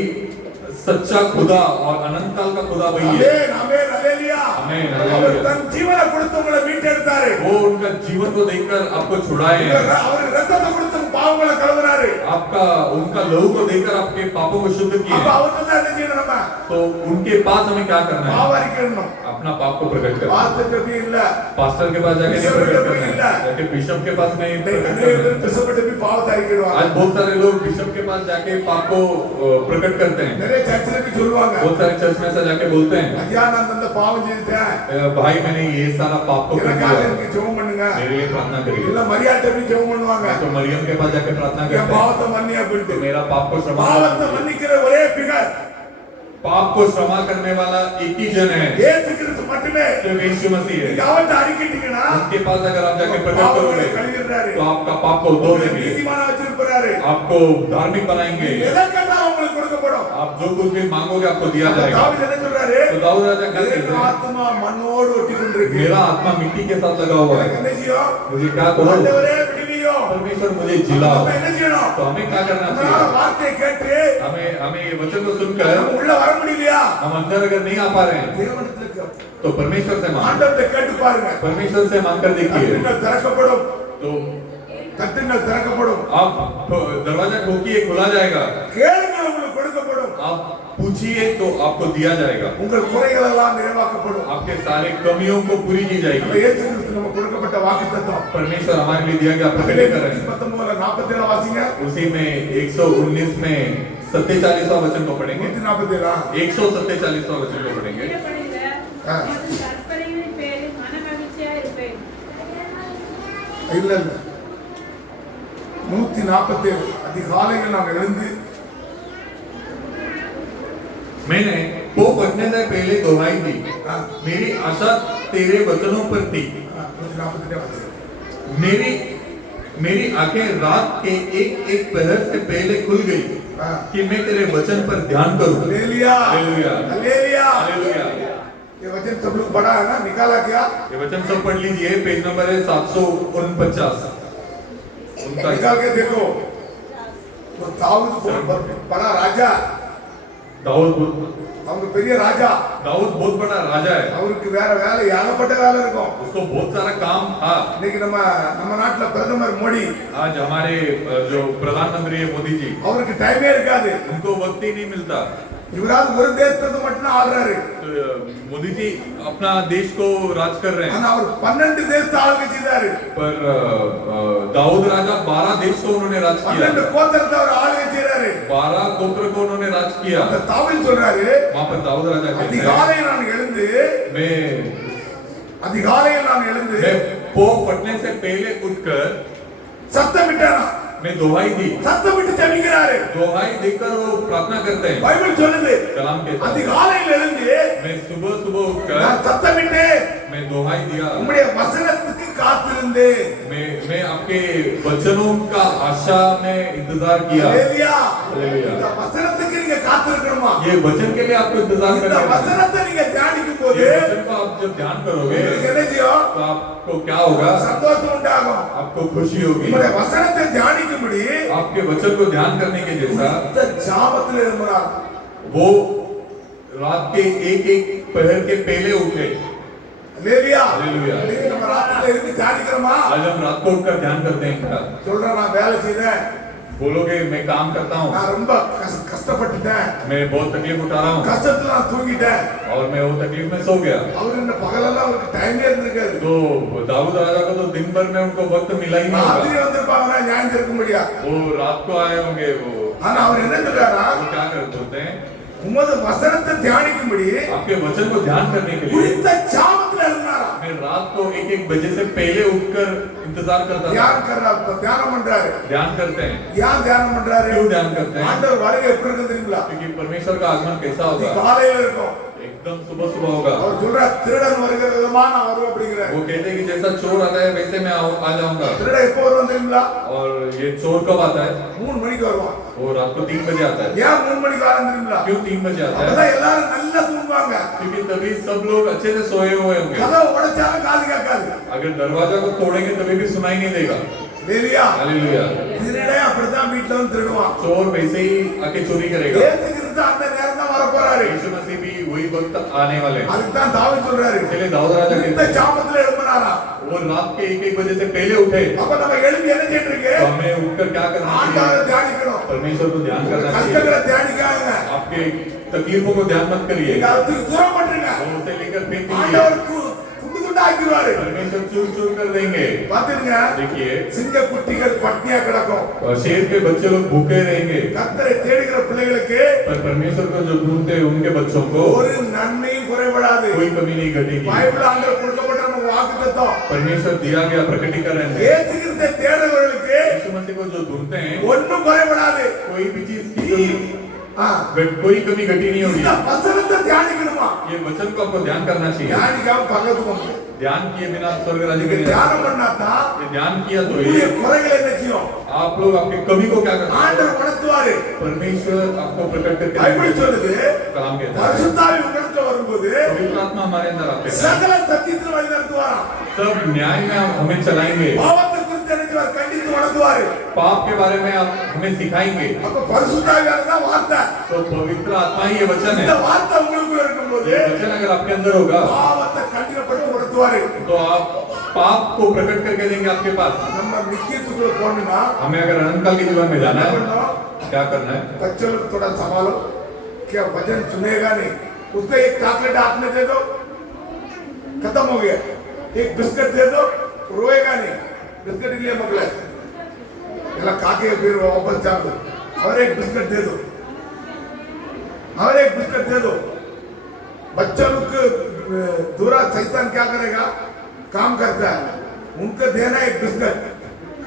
सच्चा खुदा और अनंत काल का खुदा वही है। ஆமென், ஆமென், அல்லேலூயா. आमीन, அவர் हालेलुया। தன் ஜீவனை கொடுத்து உங்களை மீட்டெடுத்தாரு. वो उनका जीवन को देकर आपको छुड़ाए हैं। அவர் ரத்தத்தை கொடுத்து பாவங்களை கழுவினாரு. आपका उनका लहू को देकर आपके पापों को शुद्ध किए அப்ப हैं। அவர்கிட்ட தான் என்ன செய்யணும்? நம்ம तो उनके पास हमें क्या करना है? பாவ அறிக்கையிடணும். अपना पाप को प्रकट करना है। பாஸ்டர் भी இல்ல, पास्टर के पास जाके नहीं बिशप प्रकट के करना भी है, नहीं। जाके बिशप के पास नहीं प्रकट அநேக करना है। பேர் பிஷப்கிட்ட போய் பாவத்தை அறிக்கையிடுவாங்க. आज बहुत सारे लोग बिशप के पास जाके पाप को प्रकट करते हैं। நிறைய சர்ச்சில போய் சொல்லுவாங்க, बहुत सारे चर्च में ऐसा जाके बोलते हैं, ஐயா நான் அந்த பாவம் செஞ்சுட்டேன், भाई मैंने ये सारा पाप को कर எனக்காக दिया, எனக்கு ஜெபம் பண்ணுங்க. मेरे लिए प्रार्थना करिए। இல்ல மரியாதை போய் ஜெபம் பண்ணுவாங்க, तो मरियम के पास जाके प्रार्थना என் करते हैं, பாவத்தை மன்னி அப்படின்ட்டு. तो मेरा पाप को क्षमा பாவத்தை कर। மன்னிக்கிற ஒரே பிகர் पाप को क्षमा करने वाला एक ही जन है, இயேசு கிறிஸ்து மட்டுமே. सिर्फ यीशु मसीह நீங்க है। அவர்கிட்ட அறிக்கைட்டீங்கன்னா उनके पास अगर आप जाके प्रकट பாவங்களை करोगे கழுவிடுறாரு, तो आपका पाप को धो देंगे, நீதிமான வச்சிருப்பாரு. आपको धार्मिक बनाएंगे। எதை கேட்டாலும் உங்களுக்கு கொடுக்கப்படும். आप जो कुछ भी मांगोगे आपको दिया जाएगा। தாவீது என்ன சொல்றாரு? तो दाऊद राजा क्या कहते என் हैं? ஆத்மா மண்ணோடு ஒட்டி கொண்டிருக்கு. मेरा आत्मा मिट्टी के साथ लगा हुआ எனக்கு है, என்ன செய்யும்? मुझे क्या करो? ஆண்டவரே விடுவியோ. परमेश्वर मुझे जिलाओ। நம்ம என்ன செய்யணும்? तो हमें क्या करना நம்மளால चाहिए? வார்த்தையை கேட்டு हमें ये वचन को सुनकर நம்ம உள்ள வர முடியலையா? हम अंदर अगर नहीं आ पा रहे हैं தேவனிடத்துல கேட்போம். तो परमेश्वर से मांग, ஆண்டவரை கேட்டு பாருங்க. परमेश्वर से मांग कर देखिए। கட்டுங்கள் திறக்கப்படும். तो கட்டுங்கள் திறக்கப்படும். आप दरवाजा ठोकिए, खुला जाएगा। கேளுங்கள் உங்களுக்கு கொடுக்கப்படும். आप पूछिए तो आपको दिया जाएगा। உங்கள் குறைகள் எல்லாம் நிறைவாக்கப்படும். आपके सारे कमियों को पूरी की நம்ம जाएगी। இயேசு கிறிஸ்து நமக்கு கொடுக்கப்பட்ட வாக்குத்தத்தம். परमेश्वर हमारे लिए दिया गया प्रकट कर रहे हैं। 19 வாசிங்க. उसी में 119 में 47वां वचन को पढ़ेंगे। 147 147वां वचन को पढ़ेंगे। கற்பனைகளின் பேரில் மன மகிழ்ச்சியா இருப்பேன். இல்ல இல்ல 147 அதிகாலையில் நாங்கள் எழுந்து मैंने वो फटने से पहले दुहाई दी, मेरी आशा तेरे वचनों पर थी। 148 मेरी आंखें रात के एक एक पहर से पहले खुल गई कि मैं तेरे वचन पर ध्यान करूं। Hallelujah hallelujah. हालेलुया। हालेलुया। ये वचन सब लोग पढ़ा है ना, निकाला क्या? ये वचन सब पढ़ लीजिए, पेज नंबर है 749। उनका निकाल के देखो। तो दाऊद बड़ा राजा, दाऊद அவங்க பெரிய ராஜா, बहुत बड़ा राजा है, அவருக்கு வேற வேலை ஏகப்பட்ட வேலை இருக்கும். उसको बहुत सारा काम था। இன்னைக்கு நம்ம நாட்டுல பிரதமர் மோடி, आज हमारे जो प्रधानमंत्री है मोदी जी, அவருக்கு டைமே இருக்காது. उनको वक्त ही नहीं मिलता। இவராது ஒரு தேசத்தை மட்டும் ஆள்றாரு. तो मोदी जी अपना देश को राज कर रहे हैं, ஆனா அவர் 12 தேசத்தை ஆளுகை செய்தாரு. पर दाऊद राजा 12 देश को उन्होंने राज किया, 12 கோத்திரத்தை அவர் ஆளுகை செய்றாரு. 12 गोत्र को उन्होंने राज किया। அந்த தாவீது சொல்றாரு, वहां पर दाऊद राजा कहते हैं, அதிகாலையில் நான் எழுந்து मैं पो फटने से पहले उठकर சத்தமிட்டானா, मैं दोहाई दी। சத்தமிட்டு ஜெபிக்கிறாரு. दोहाई देकर वो प्रार्थना करते हैं। பைபிள் சொல்லுது, कलाम कहता है, அதிகாலையில் எழுந்து मैं सुबह सुबह उठकर நான் சத்தமிட்டு मैं दोहाई दिया, உம்முடைய வசனத்துக்கு காத்திருந்து. मैं आपके वचनों का आशा में इंतजार किया। ஹalleluya. हालेलुया। இந்த வசனத்துக்கு நீங்க காத்திருக்கணுமா? ये वचन के लिए आपको इंतजार இந்த करना है। வசனத்தை நீங்க தியானிக்கும் போது ये वचन को आप जब ध्यान करोगे உங்களுக்கு என்ன செய்யும்? तो आपको क्या होगा? சந்தோஷம் உண்டாகும். आपको खुशी होगी। உம்முடைய வசனத்தை தியானிக்கும்படி आपके वचन को ध्यान करने के जैसा இந்த ஜாமத்தில் எழும்புறார். वो रात के एक एक पहर के पहले उठे। ஹalleluya. हालेलुया। இன்னைக்கு நம்ம ராத்திரில இருந்து தியானிக்கிறோமா? आज हम रात को उठकर ध्यान करते हैं क्या? சொல்றேன், நான் வேலை செய்தேன், बोलोगे मैं काम करता हूँ, நான் ரொம்ப கஷ்டப்பட்டுட்டேன், मैं बहुत तकलीफ उठा रहा हूँ கஷ்டத்துல நான் தூங்கிட்டேன். और मैं वो तकलीफ में सो गया, அவர் என்ன பகலெல்லாம் அவருக்கு டைமே இருந்திருக்காது. तो दाऊद राजा को तो दिन भर में उनको वक्त मिला ही नहीं ராத்திரி होगा। வந்திருப்பாங்கன்னா நியாயம் இருக்க முடியா. वो रात को आए होंगे, वो ஆனா அவர் என்ன சொல்றாரா, क्या करते होते हैं, உமது வசனத்தை தியானிக்கும்படி आपके वचन को ध्यान करने के लिए குறித்த ஜாமத்துல இருந்தாரா. मैं रात को 1-1 बजे से पहले उठकर इंतजार करता था। தியானம் கர்றாரு, தியானம் பண்றாரு. ध्यान करते हैं, ஏன் தியானம் பண்றாரு? क्यों ध्यान करते हैं? ஆண்டவர் வருகை எப்படி இருக்கு தெரியுங்களா? क्योंकि परमेश्वर का आगमन कैसा இது होगा, காலையில இருக்கும். एकदम सुबह सुबह होगा। அவர் சொல்றார், திருடன் வருகிற விதமா நான் வருவேன் அப்படிங்கிறார். वो कहते हैं कि जैसा चोर आता है वैसे मैं आ जाऊंगा। திருடன் எப்போ வருவான் தெரியுங்களா? और ये चोर कब आता है? 3 மணிக்கு வருவான். वो रात को 3 बजे आता है। ஏன் 3 மணிக்கு வரான் தெரியுங்களா? क्यों 3 बजे आता है? அப்பதான் எல்லாரும் நல்லா தூங்குவாங்க. क्योंकि तभी सब लोग अच्छे से सोए हुए होंगे। கதவை உடைச்சாலும் காது கேட்காது. अगर दरवाजा को तोड़ेंगे तभी भी सुनाई नहीं देगा। இல்லையா? हालेलुया। திருடன் அப்படிதான் வீட்டுல வந்து திருடுவான். चोर वैसे ही आके चोरी करेगा। ஏசு கிறிஸ்து அந்த நேரம் தான் வர போறாரு. यीशु मसीह भी वही वक्त आने वाले हैं। அதுக்கு தான் தாவீது சொல்றாரு, इसलिए दाऊद राजा இந்த कहते हैं, ஜாமத்துல எழும்பினாரா. वो रात के 1-1 बजे से पहले उठे। அப்ப நம்ம எழும்பி என்ன செய்யிட்டு இருக்கு? तो हमें उठकर क्या करना ஆண்டவரை चाहिए? தியானிக்கணும். परमेश्वर को ध्यान करना चाहिए। கஷ்டங்களை தியானிக்காங்க. आपके तकलीफों को ध्यान मत करिए, நீங்க அதுக்கு தூரம் பண்றீங்க. वो उसे लेकर फेंक दीजिए। ஆண்டவர் துண்டு துண்டா ஆக்கிடுவாரு. परमेश्वर चूर चूर कर देंगे। பாத்துருங்க, देखिए, சிங்க குட்டிகள் பட்னியா கிடக்கும். शेर के बच्चे लोग भूखे रहेंगे, கர்த்தரை தேடுகிற பிள்ளைகளுக்கு पर परमेश्वर को जो ढूंढते हैं उनके बच्चों को ஒரு நன்மையும் குறைபடாது. कोई कमी नहीं घटेगी। பைபிள் ஆண்டவர் கொடுக்கப்பட்ட நம்ம வாக்குத்தத்தம். परमेश्वर दिया गया प्रकटीकरण है। இயேசு கிறிஸ்துவை தேடுகிறவர்களுக்கு यीशु मसीह को जो ढूंढते हैं ஒண்ணும் குறைபடாது. कोई भी चीज की ஆ, कोई कमी घटी नहीं होगी। இந்த வசனத்தை தியானிக்கணுமா? ये वचन को आपको ध्यान करना चाहिए। தியானிக்காம பக்கத்து போங்க. ध्यान किए बिना स्वर्ग राज्य நீங்க में नहीं जा தியானம் பண்ணாதான் सकते। ये ध्यान किया तो உங்களுடைய ये குறைகளை என்ன செய்யும்? आप लोग आपकी कमी को क्या करते हैं? ஆண்டவர் உணர்த்துவாரு. परमेश्वर आपको प्रकट करके பைபிள் சொல்லுது, कलाम कहता है, பரிசுத்தாவி உங்களுக்கு வரும்போது पवित्र आत्मा हमारे अंदर आते हैं, சகல சத்தியத்தில் வழி நடத்துவாராம். सब न्याय में आप हमें चलाएंगे, பாவத்தை குறித்து என்ன செய்வார்? கண்டித்து உணர்த்துவாரு. पाप के बारे में आप हमें सिखाएंगे। அப்ப பரிசுத்தாவியானது தான் வார்த்தை. तो पवित्र आत्मा ही ये वचन இந்த है। வார்த்தை உங்களுக்குள்ள இருக்கும்போது ये वचन अगर आपके अंदर होगा பாவத்தை கண்டினப்படுத்தி உணர்த்துவாரு. तो आप पाप को प्रकट करके देंगे आपके पास। நம்ம நித்தியத்துக்குள்ள போகணும்னா हमें अगर अनंतकाल के जीवन में जाना என்ன है, பண்ணணும்? क्या करना है? बच्चों को थोड़ा संभालो, क्या वचन सुनेगा नहीं, उसको एक चॉकलेट हाथ में दे दो, खत्म हो गया। एक बिस्किट दे दो, रोएगा नहीं, बिस्किट लिए मगले ಎಲ್ಲ ಕಾಕೆ फिर वापस जा दो, और एक बिस्किट दे दो, और एक बिस्किट दे दो। बच्चों को दूरा शैतान क्या करेगा? काम करता है, उनको देना एक बिस्किट,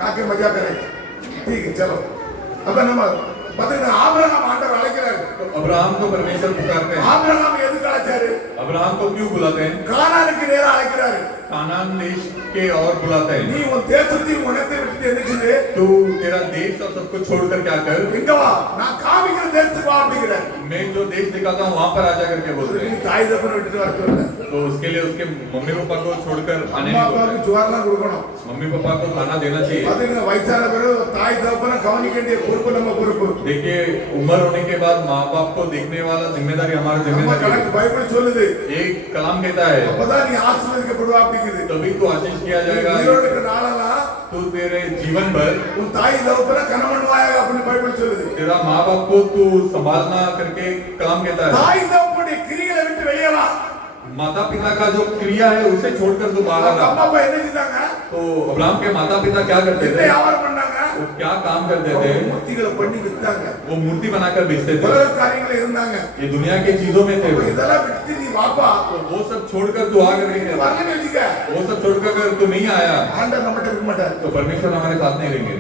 काके मजा करेगा। ठीक है, चलो अब நம்ம பாத்தீங்கன்னா ஆபிரகாம் ஆண்டவர் அழைக்கிறாரு. तो अब्राहम को परमेश्वर पुकारते हैं। ஆபிரகாம் எதுக்கு அழைச்சாரு? अब्राहम को क्यों बुलाते हैं? கானானுக்கு நேரா அழைக்கிறாரு. कानान देश के और बुलाते हैं। நீ உன் தேசத்தையும் உனத்தை விட்டு என்ன செய்து? तू तेरा देश और सबको छोड़कर क्या कर? எங்க வா, நான் காமிக்கிற தேசத்துக்கு வா அப்படிங்கிறாரு. मैं जो देश दिखाता हूँ वहां पर आजा करके बोलते நீ हैं। தாய் தப்பனை விட்டுட்டு வர சொல்ல. तो उसके लिए उसके मम्मी पापा को छोड़कर आने அம்மா नहीं बोलते। அப்பாவுக்கு ஜுவாரெல்லாம் கொடுக்கணும். मम्मी पापा को खाना देना चाहिए। பாத்தீங்கன்னா வயசான பிறகு தாய் தப்பனை கவனிக்க வேண்டிய பொறுப்பு நம்ம பொறுப்பு. देखिए, उम्र होने के बाद माँ बाप को देखने वाला जिम्मेदारी हमारी நம்ம जिम्मेदारी கணக்கு है। பைபிள் சொல்லுது. एक कलाम कहता है, அப்பதான் நீ ஆசீர்வதிக்கப்படுவா அப்படிங்குது. तभी तो आशीष किया जाएगा। உயிரோடு இருக்கிற நாளெல்லாம் तू तेरे जीवन भर உன் தாய் தப்பனை கனமண்ணுவாயாக அப்படின்னு பைபிள் சொல்லுது. तेरा माँ बाप को तू संभालना करके कलाम कहता है। தாய் தப்பனுடைய கிரிகளை விட்டு வெளியே வா. माता पिता का जो क्रिया है उसे छोड़कर तू बाहर அவங்க आ। அம்மா அப்பா என்ன செஞ்சாங்க? तो अब्राहम के माता पिता क्या करते என்ன थे? வியாபாரம் பண்ணாங்க? वो क्या काम करते थे? மூர்த்திகளை பண்ணி வித்தாங்க. वो मूर्ति बनाकर बेचते थे। உலக காரியங்களை இருந்தாங்க. ये दुनिया के चीजों में थे वो। இதெல்லாம் விட்டு நீ வாப்பா. तो वो सब छोड़कर तू आ करके, வரலன்னு வச்சுக்க, वो सब छोड़कर अगर तू नहीं आया ஆண்டவர் நம்மகிட்ட இருக்க மாட்டார். तो परमेश्वर हमारे साथ नहीं रहेंगे।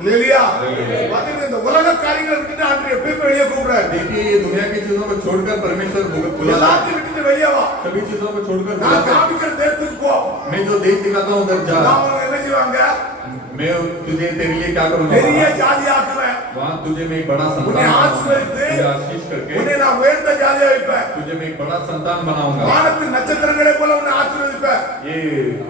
இல்லையா? இல்லையா. பாத்தீங்கன்னா இந்த உலக காரியங்களை விட்டுட்டு ஆண்டவர் எப்பயும் வெளியே கூப்பிடுறாரு. देखिए, ये दुनिया की चीजों को छोड़कर परमेश्वर बुलाता है। எல்லாத்தையும் விட்டுட்டு வெளியே வா. सभी चीजों को छोड़कर நான் बुलाता है। காமிக்கிற தேசத்துக்கு போ. मैं जो देश दिखाता हूँ उधर जा। நான் உனக்கு என்ன செய்வாங்க? मैं तुझे तेरे लिए क्या करूँगा? பெரிய ஜாதி ஆக்குவேன். वहाँ तुझे मैं एक बड़ा உன்னை संतान ஆசீர்வதித்து तुझे आशीष करके உன்னை நான் உயர்ந்த ஜாதியா வைப்பேன். तुझे मैं एक बड़ा संतान बनाऊंगा। வானத்து நட்சத்திரங்களை போல உன்னை ஆசீர்வதிப்பேன். ये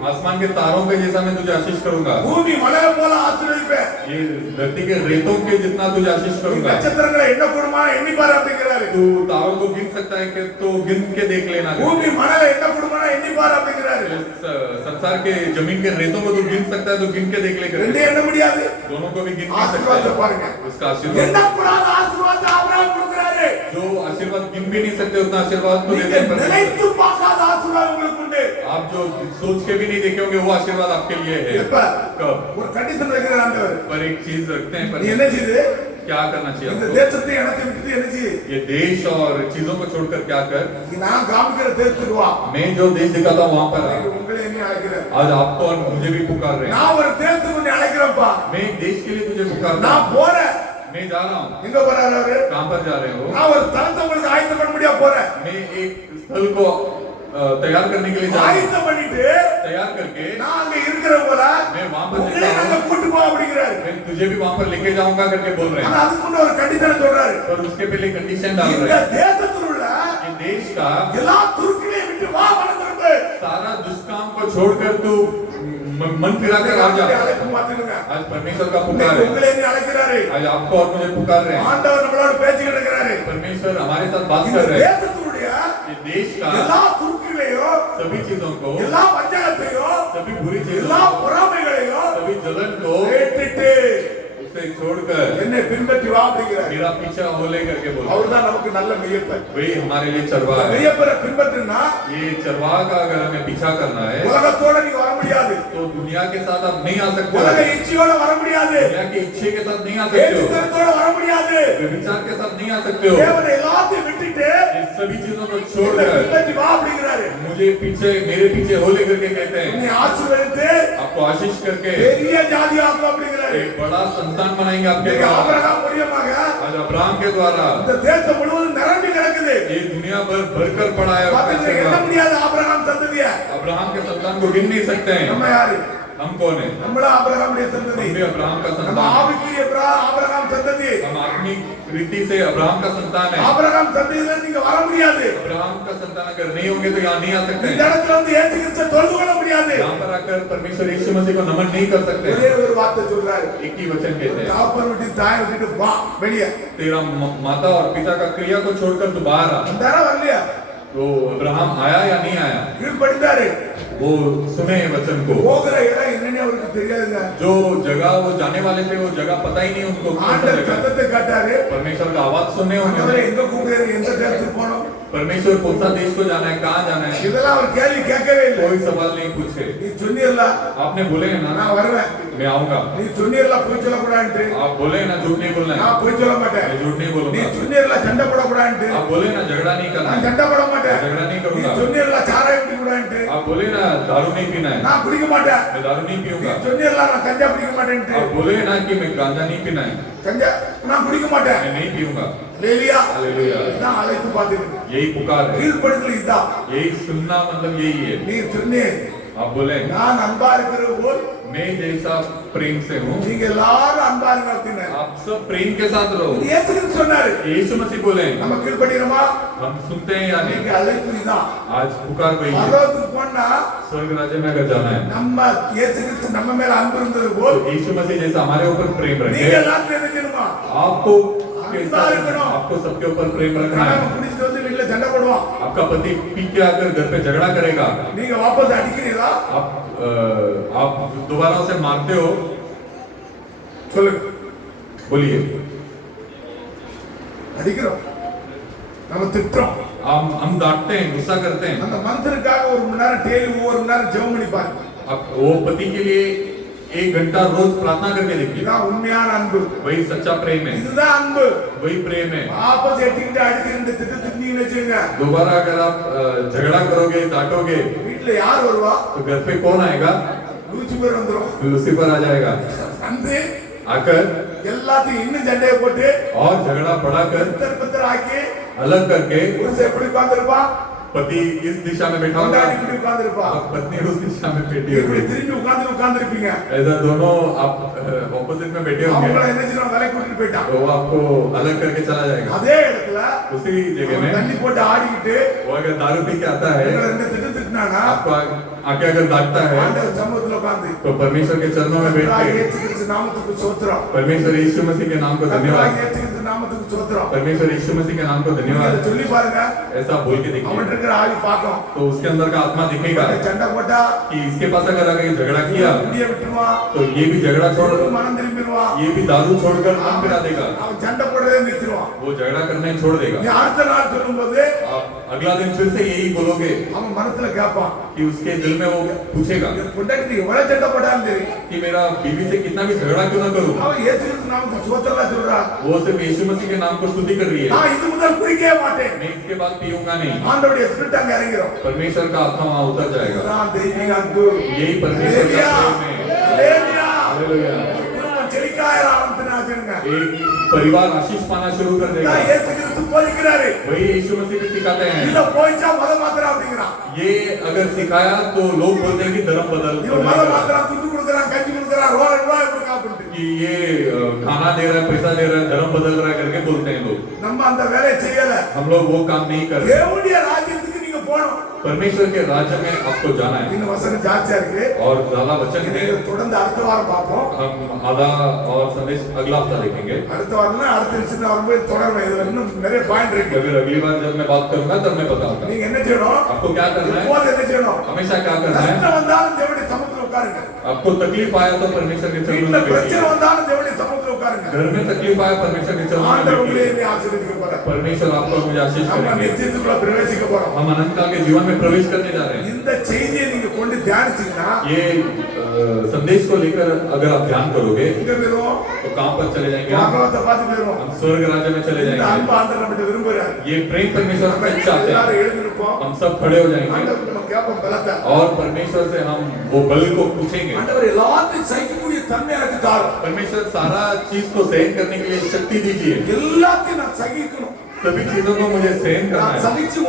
आसमान के तारों के जैसा मैं तुझे आशीष करूंगा। பூமி மலையை போல ஆசீர்வதிப்பேன். ये ये धरती के रेतों के जितना तुझे आशीष நீ करूंगा நட்சத்திரங்களை என்ன கூடுமா எண்ணி பாரு அப்படிங்கிறாரு तू तारों को गिन सकता है कि तो गिन के देख लेना பூமி மணலை என்ன கூடுமா எண்ணி பாரு அப்படிங்கிறாரு इस संसार के जमीन के रेतों को तू गिन सकता है तो गिन के देख ले ரெண்டே எண்ண முடியாது दोनों को भी गिन नहीं ஆசீர்வாதத்தை सकता பாருங்க है उसका आशीर्वाद என்ன கூடாத ஆசீர்வாதத்தை ஆபிரகாம் கொடுக்கிறாரு जो आशीर्वाद गिन भी नहीं सकते उतना आशीर्वाद तो நீங்க देते हैं परमेश्वर। நினைத்து பார்க்காத ஆசீர்வாதம் உங்களுக்கு உண்டு आप जो सोच के भी नहीं देखे होंगे वो आशीर्वाद आपके लिए है எப்ப कब ஒரு கண்டிஷன் வைக்கிறார் ஆண்டவர் पर एक चीज रखते हैं நீ என்ன पर செய்து क्या करना चाहिए இந்த आपको? தேசத்தை இடத்தை விட்டு என்ன செய்ய ये देश और चीजों को छोड़कर क्या कर நான் காமிக்கிற தேசத்துக்கு வா मैं जो देश दिखाता हूँ वहां पर आ। உங்களை என்ன அழைக்கிறேன் आज आपको और मुझे भी पुकार रहे हैं நான் ஒரு தேசத்துக்கு உன்னை அழைக்கிறேன்ப்பா मैं एक देश के लिए तुझे पुकार रहा நான் हूँ போறேன் मैं जा रहा हूँ எங்க போறாரு அவரு कहाँ पर जा रहे हो நான் ஒரு தளத்தை உங்களுக்கு ஆயத்தம் பண்ண முடியா போறேன் मैं एक स्थल को तैयार करने के लिए जा रहा हूँ ஆயத்தம் பண்ணிட்டு तैयार करके நான் அங்க இருக்கிற போல मैं वहां पर உங்களை देखता நாங்க हूँ கூட்டு போ அப்படிங்கிறாரு मैं तुझे भी वहां पर लेके जाऊंगा करके बोल रहे ஆனா हैं அதுக்கு முன்ன ஒரு கண்டிஷனை சொல்றாரு पर उसके पहले कंडीशन डाल இந்த रहे हैं தேசத்தில் உள்ள कि देश का எல்லா துருக்கிலையும் விட்டு வா மனதிற்கு सारा दुष्काम को छोड़कर तू मन फिरा कर आ जा அழைப்பு மாத்திடுங்க आज परमेश्वर का पुकार இன்னைக்கு है உங்களை என்ன அழைக்கிறாரு आज आपको और मुझे पुकार रहे हैं ஆண்டவர் நம்மளோட பேசிக்கிட்டு இருக்கிறாரு परमेश्वर हमारे साथ बात இந்த कर रहे हैं தேசத்தினுடைய कि देश का எல்லா துருக்கிலையும் सभी चीजों को எல்லா வஞ்சகத்தையும் सभी बुरी चीजों எல்லா को பொறாமைகளையும் सभी जलन को கேட்டுட்டு उसे छोड़कर என்னை பின்பற்றி வா அப்படிங்கிறாரு मेरा पीछा होले करके बोल அவர்தான் நமக்கு நல்ல மெய்யப்பர் वही हमारे लिए चरवाहा है மெய்யப்பரை பின்பற்றினா ये चरवाहा का अगर हमें पीछा करना है உலகத்தோட நீ வர முடியாது तो दुनिया के साथ आप नहीं आ सकते உலக हो இச்சையோட வர முடியாது दुनिया के इच्छे के साथ नहीं आ सकते हो ஏற்றுத்தனத்தோட வர முடியாது विचार के साथ नहीं आ सकते हो தேவனை எல்லாத்தையும் விட்டுட்டு ये सभी चीजों को என்னை छोड़कर பின்பற்றி வா அப்படிங்கிறாரு मुझे पीछे मेरे पीछे होले करके कहते हैं உன்னை ஆசீர்வதித்து आपको आशीष करके பெரிய ஜாதி ஆக்கும் அப்படிங்கிறாரு एक बड़ा संतान बनाएंगे आपके இன்னைக்கு द्वारा ஆபிரகாம் மூலியமாக आज अब्राहम के द्वारा இந்த தேசம் முழுவதும் நிரம்பி கிடக்குது ये दुनिया भर भरकर पड़ा है மத்தவங்க आपका எண்ண चरवाहा। முடியாது ஆபிரகாம் சந்ததிய अब्राहम के संतान को गिन नहीं सकते हैं நம்ம யாரு हम कौन है நம்மள ஆபிரகாமுடைய சந்ததி हम भी अब्राहम का நம்ம संतान हैं। ஆவிக்குரிய ஆபிரகாம் சந்ததி हम आत्मिक रीति से अब्राहम का संतान है ஆபிரகாம் சந்ததியில நீங்க வர முடியாது अब्राहम का संतान अगर नहीं होंगे तो यहाँ नहीं आ सकते இந்த हैं இடத்துல வந்து இயேசு கிறிஸ்துவை தொழுது கொள்ள முடியாது यहाँ पर आकर परमेश्वर यीशु मसीह को नमन नहीं कर सकते ஒரே ஒரு வார்த்தை சொல்றாரு एक ही वचन कहते हैं தாப்பர் விட்டு தாய் விட்டுட்டு வா வெளியே तेरा माता और पिता का क्रिया को छोड़कर तू बाहर आ அந்த வரலையா तो अब्राहम आया या नहीं आया கீழ்படிந்தாரு वो सुने वचन को போகிற இடம் என்னன்னு அவருக்கு தெரியாதுங்க जो जगह वो जाने वाले थे वो जगह पता ही नहीं उनको कौन सा ஆண்டவர் जगह। சத்தத்தை காட்டாரு परमेश्वर का आवाज सुनने ஆண்டவரே उन्होंने எங்க கூப்பிடுறாரு எந்த தேசத்துக்கு போனோம் परमेश्वर कौन सा देश को जाना है कहाँ जाना है இதெல்லாம் அவர் கேள்வி கேட்கவே இல்லை कोई सवाल नहीं पूछे நீ சொன்னீர்ல आपने बोले हैं ना நான் வருவேன் मैं आऊंगा நீ சொன்னீர்ல போய் சொல்லக்கூடாதுன்ட்டு आप बोले हैं ना झूठ नहीं बोलना है நான் போய் சொல்ல மாட்டேன் मैं झूठ नहीं நீ बोलूंगा சொன்னீர்ல சண்டை போடக்கூடாதுன்ட்டு आप बोले ना झगड़ा नहीं करना நான் है சண்டை போட மாட்டேன் झगड़ा नहीं நீ करूंगा சொன்னீர்ல சாராயம் குடிக்க கூடாதுன்ட்டு आप बोले ना दारू नहीं पीना है நான் குடிக்க மாட்டேன் मैं दारू नहीं நீ पीऊंगा சொன்னீர்ல நான் கஞ்சா குடிக்க மாட்டேன்ட்டு आप बोले ना कि मैं गांजा नहीं पीना है கஞ்சா நான் குடிக்க மாட்டேன் मैं नहीं पीऊंगा லேலியா हालेलुया இதான் அழைப்பு பார்த்துருக்கு यही पुकार है கீழ்படுதல் இதான் यही सुनना मतलब यही है நீ சொன்னீர் आप बोले நான் அன்பா இருக்கிறது போல் मैं जैसा प्रेम से हूँ நீங்க எல்லாரும் அன்பா இருக்கிறது आप सब प्रेम के साथ रहो இயேசு கிறிஸ்து சொன்னாரு यीशु मसीह बोले நம்ம கீழ்படிறோமா हम सुनते हैं या नहीं நீங்க அழைப்பு இதான் आज पुकार वही है பரலோகத்துக்கு போனா स्वर्ग राज्य में अगर जाना है நம்ம இயேசு கிறிஸ்து நம்ம மேல அன்பு இருந்தது போல் तो यीशु मसीह जैसा हमारे ऊपर प्रेम நீங்க रखे எல்லாரும் என்ன செய்யணுமா आपको के अंदर साथ रखना। आपको सबके ऊपर प्रेम रखना கணவன் है குடிச்சிட்டு வந்து வீட்டுல சண்டை போடுவான் आपका पति पी के आकर घर पे झगड़ा करेगा நீங்க வாபஸ் அடிக்கிறீங்களா आप दोबारा उसे मारते हो சொல்லுங்க बोलिए அடிக்கிறோம் நம்ம திட்டுறோம் हम डांटते हैं गुस्सा करते हैं அந்த மனுஷனுக்காக ஒரு மணி நேரம் டெய்லி ஒவ்வொரு மணி நேரம் ஜெபம் பண்ணி பாருங்க अब वो पति के लिए 1 घंटा रोज प्रार्थना करके देखिए இதுதான் உண்மையான அன்பு वही सच्चा प्रेम है இதுதான் அன்பு वही प्रेम है வாபஸ் எட்டிக்கிட்டு அடிக்கிட்டு திட்டு திட்டிங்கன்னு வச்சுங்க दोबारा अगर आप झगड़ा करोगे डांटोगे வீட்டுல யார் வருவா तो घर पे कौन आएगा லூசிபர் வந்துரும் लूसीफर आ जाएगा வந்து आकर எல்லாத்தையும் இன்னும் சண்டையை போட்டு और झगड़ा बढ़ाकर பத்தர் ஆக்கி अलग करके புருஷன் எப்படி உட்கார்ந்திருப்பா पति इस दिशा में बैठा होगा கொண்டாடி இப்படி உட்கார்ந்திருப்பா और पत्नी उस दिशा में बैठी இப்படி होगी திரும்பி உட்கார்ந்திருப்பீங்க ऐसा दोनों आप ऑपोजिट में बैठे அவங்கள होंगे என்ன செய்யணும் வேலை கூட்டிட்டு போயிட்டான் तो वो आपको अलग करके चला जाएगा அதே இடத்துல उसी जगह அவன் में தண்ணி போட்டு ஆடிக்கிட்டு वो अगर दारू पी के आता है உங்களை ரெண்டு திட்டு திட்டினானா आपको आके अगर डांटता है ஆண்டவர் சமூகத்துல உட்கார்ந்து तो परमेश्वर के चरणों में बैठ கர்த்தராகிய के இயேசு கிறிஸ்து நாமத்துக்கு ஸ்தோத்திரம் परमेश्वर यीशु मसीह के नाम को धन्यवाद கர்த்தராகிய இயேசு கிறிஸ்து நாமத்துக்கு ஸ்தோத்திரம் परमेश्वर यीशु मसीह के नाम को நீங்க धन्यवाद அதை சொல்லி பாருங்க ऐसा बोल के அவன் देखिए இருக்கிற ஆவி பார்க்கும் तो उसके अंदर का आत्मा दिखेगा சண்டை போட்டா कि इसके पास अगर आगे झगड़ा किया குடிய விட்டுருவான் तो ये भी झगड़ा छोड़ மனம் திரும்பிடுவான் ये भी दारू छोड़कर मन फिरा देगा அவன் சண்டை போடுறதே நிறுத்திடுவான் वो झगड़ा करने छोड़ देगा நீ அடுத்த நாள் சொல்லும்போது आप अगला दिन फिर से यही बोलोगे அவன் மனசுல கேட்பான் कि उसके दिल में वो पूछेगा பொண்டாட்டி எவ்வளவு சண்டை போட்டாலும் சரி कि मेरा बीवी से कितना भी झगड़ा क्यों ना करूं அவன் இயேசு கிறிஸ்து நாமத்துக்கு ஸ்தோத்திரம் சொல்றா वो सिर्फ यीशु मसीह के नाम को स्तुति कर रही है நான் இது முதல் குடிக்கவே மாட்டேன் मैं इसके बाद पीऊंगा नहीं ஆண்டவருடைய ஸ்பிரிட் அங்க இறங்கிரும் परमेश्वर का आत्मा वहां उतर जाएगा நான் தெய்வீக அன்பு यही परमेश्वर का ஹalleluya प्रेम है ஹalleluya हालेलुया குடும்பம் செழிக்காய ஆரம்பிச்சுங்க एक परिवार आशीष पाना शुरू कर देगा நான் இயேசு கிறிஸ்து போதிக்கிறாரு वही यीशु मसीह भी सिखाते இத हैं போயிச்சா மத மாத்திரம் அப்படிங்கறான் ये अगर सिखाया तो लोग बोलते हैं कि धर्म बदल இவன் மத மாத்திரம் துட்டு கொடுக்கறான் கஞ்சி கொடுக்கறான் ரூபாய் இப்படி காப்பிட்டு कि ये खाना दे रहा है पैसा दे रहा है धर्म बदल रहा है करके बोलते हैं लोग நம்ம அந்த வேலையை செய்யல हम लोग वो काम नहीं कर रहे தேவனுடைய ராஜ்யத்துக்கு நீங்க போணும் परमेश्वर के राज्य में आपको जाना है இந்த வசனம் ஜாஸ்தியா இருக்கு और ज्यादा वचन இதை है தொடர்ந்து அடுத்த வாரம் பார்ப்போம் हम आधा और संदेश अगला हफ्ता देखेंगे அடுத்த வாரம்னா அடுத்த விஷயத்துல வரும்போது தொடர்பு இதுல இன்னும் நிறைய பாயிண்ட் இருக்கு अगर अगली बार जब मैं बात करूंगा तब मैं बताऊंगा நீங்க என்ன செய்யணும் आपको क्या करना है இப்போது என்ன செய்யணும் हमेशा क्या करना है கஷ்டம் வந்தாலும் தேவனுடைய சமூகத்துல உட்காருங்க आपको तकलीफ आया तो परमेश्वर के चरणों வீட்டுல में பிரச்சனை बैठिए வந்தாலும் தேவனுடைய சமூகத்துல உட்காருங்க घर में तकलीफ आया परमेश्वर के चरणों में ஆண்டவர் உங்களை बैठिए ஆசீர்வதிக்க போறார் परमेश्वर आपको मुझे आशीष நம்ம करेंगे நித்தியத்துக்குள்ள பிரவேசிக்க போறோம் हम अनंत काल के जीवन में प्रवेश करने जा रहे हैं இந்த செய்தியை நீங்க கொண்டு தியானிச்சீங்கன்னா ये संदेश को लेकर अगर आप ध्यान करोगे எங்க போயிருவோம் तो कहां पर चले जाएंगे பாகவத்தை பார்த்து போயிருவோம் हम स्वर्ग राज्य में चले இந்த जाएंगे அன்பு ஆண்டவர் நம்மகிட்ட விரும்புறாரு ये प्रेम परमेश्वर से चाहते हैं எல்லாரும் எழுந்திருப்போம் हम सब खड़े हो जाएंगे ஆண்டவர் நம்ம கேட்போம் பலத்தை और परमेश्वर से हम वो बल को पूछेंगे ஆண்டவர் எல்லாத்தையும் சகிக்கக்கூடிய தன்மை எனக்கு தாரும் परमेश्वर सारा चीज को सहन करने के लिए शक्ति दीजिए எல்லாத்தையும் நான் சகிக்கணும் सभी चीजों को मुझे सहन करना நான் है சகிச்சு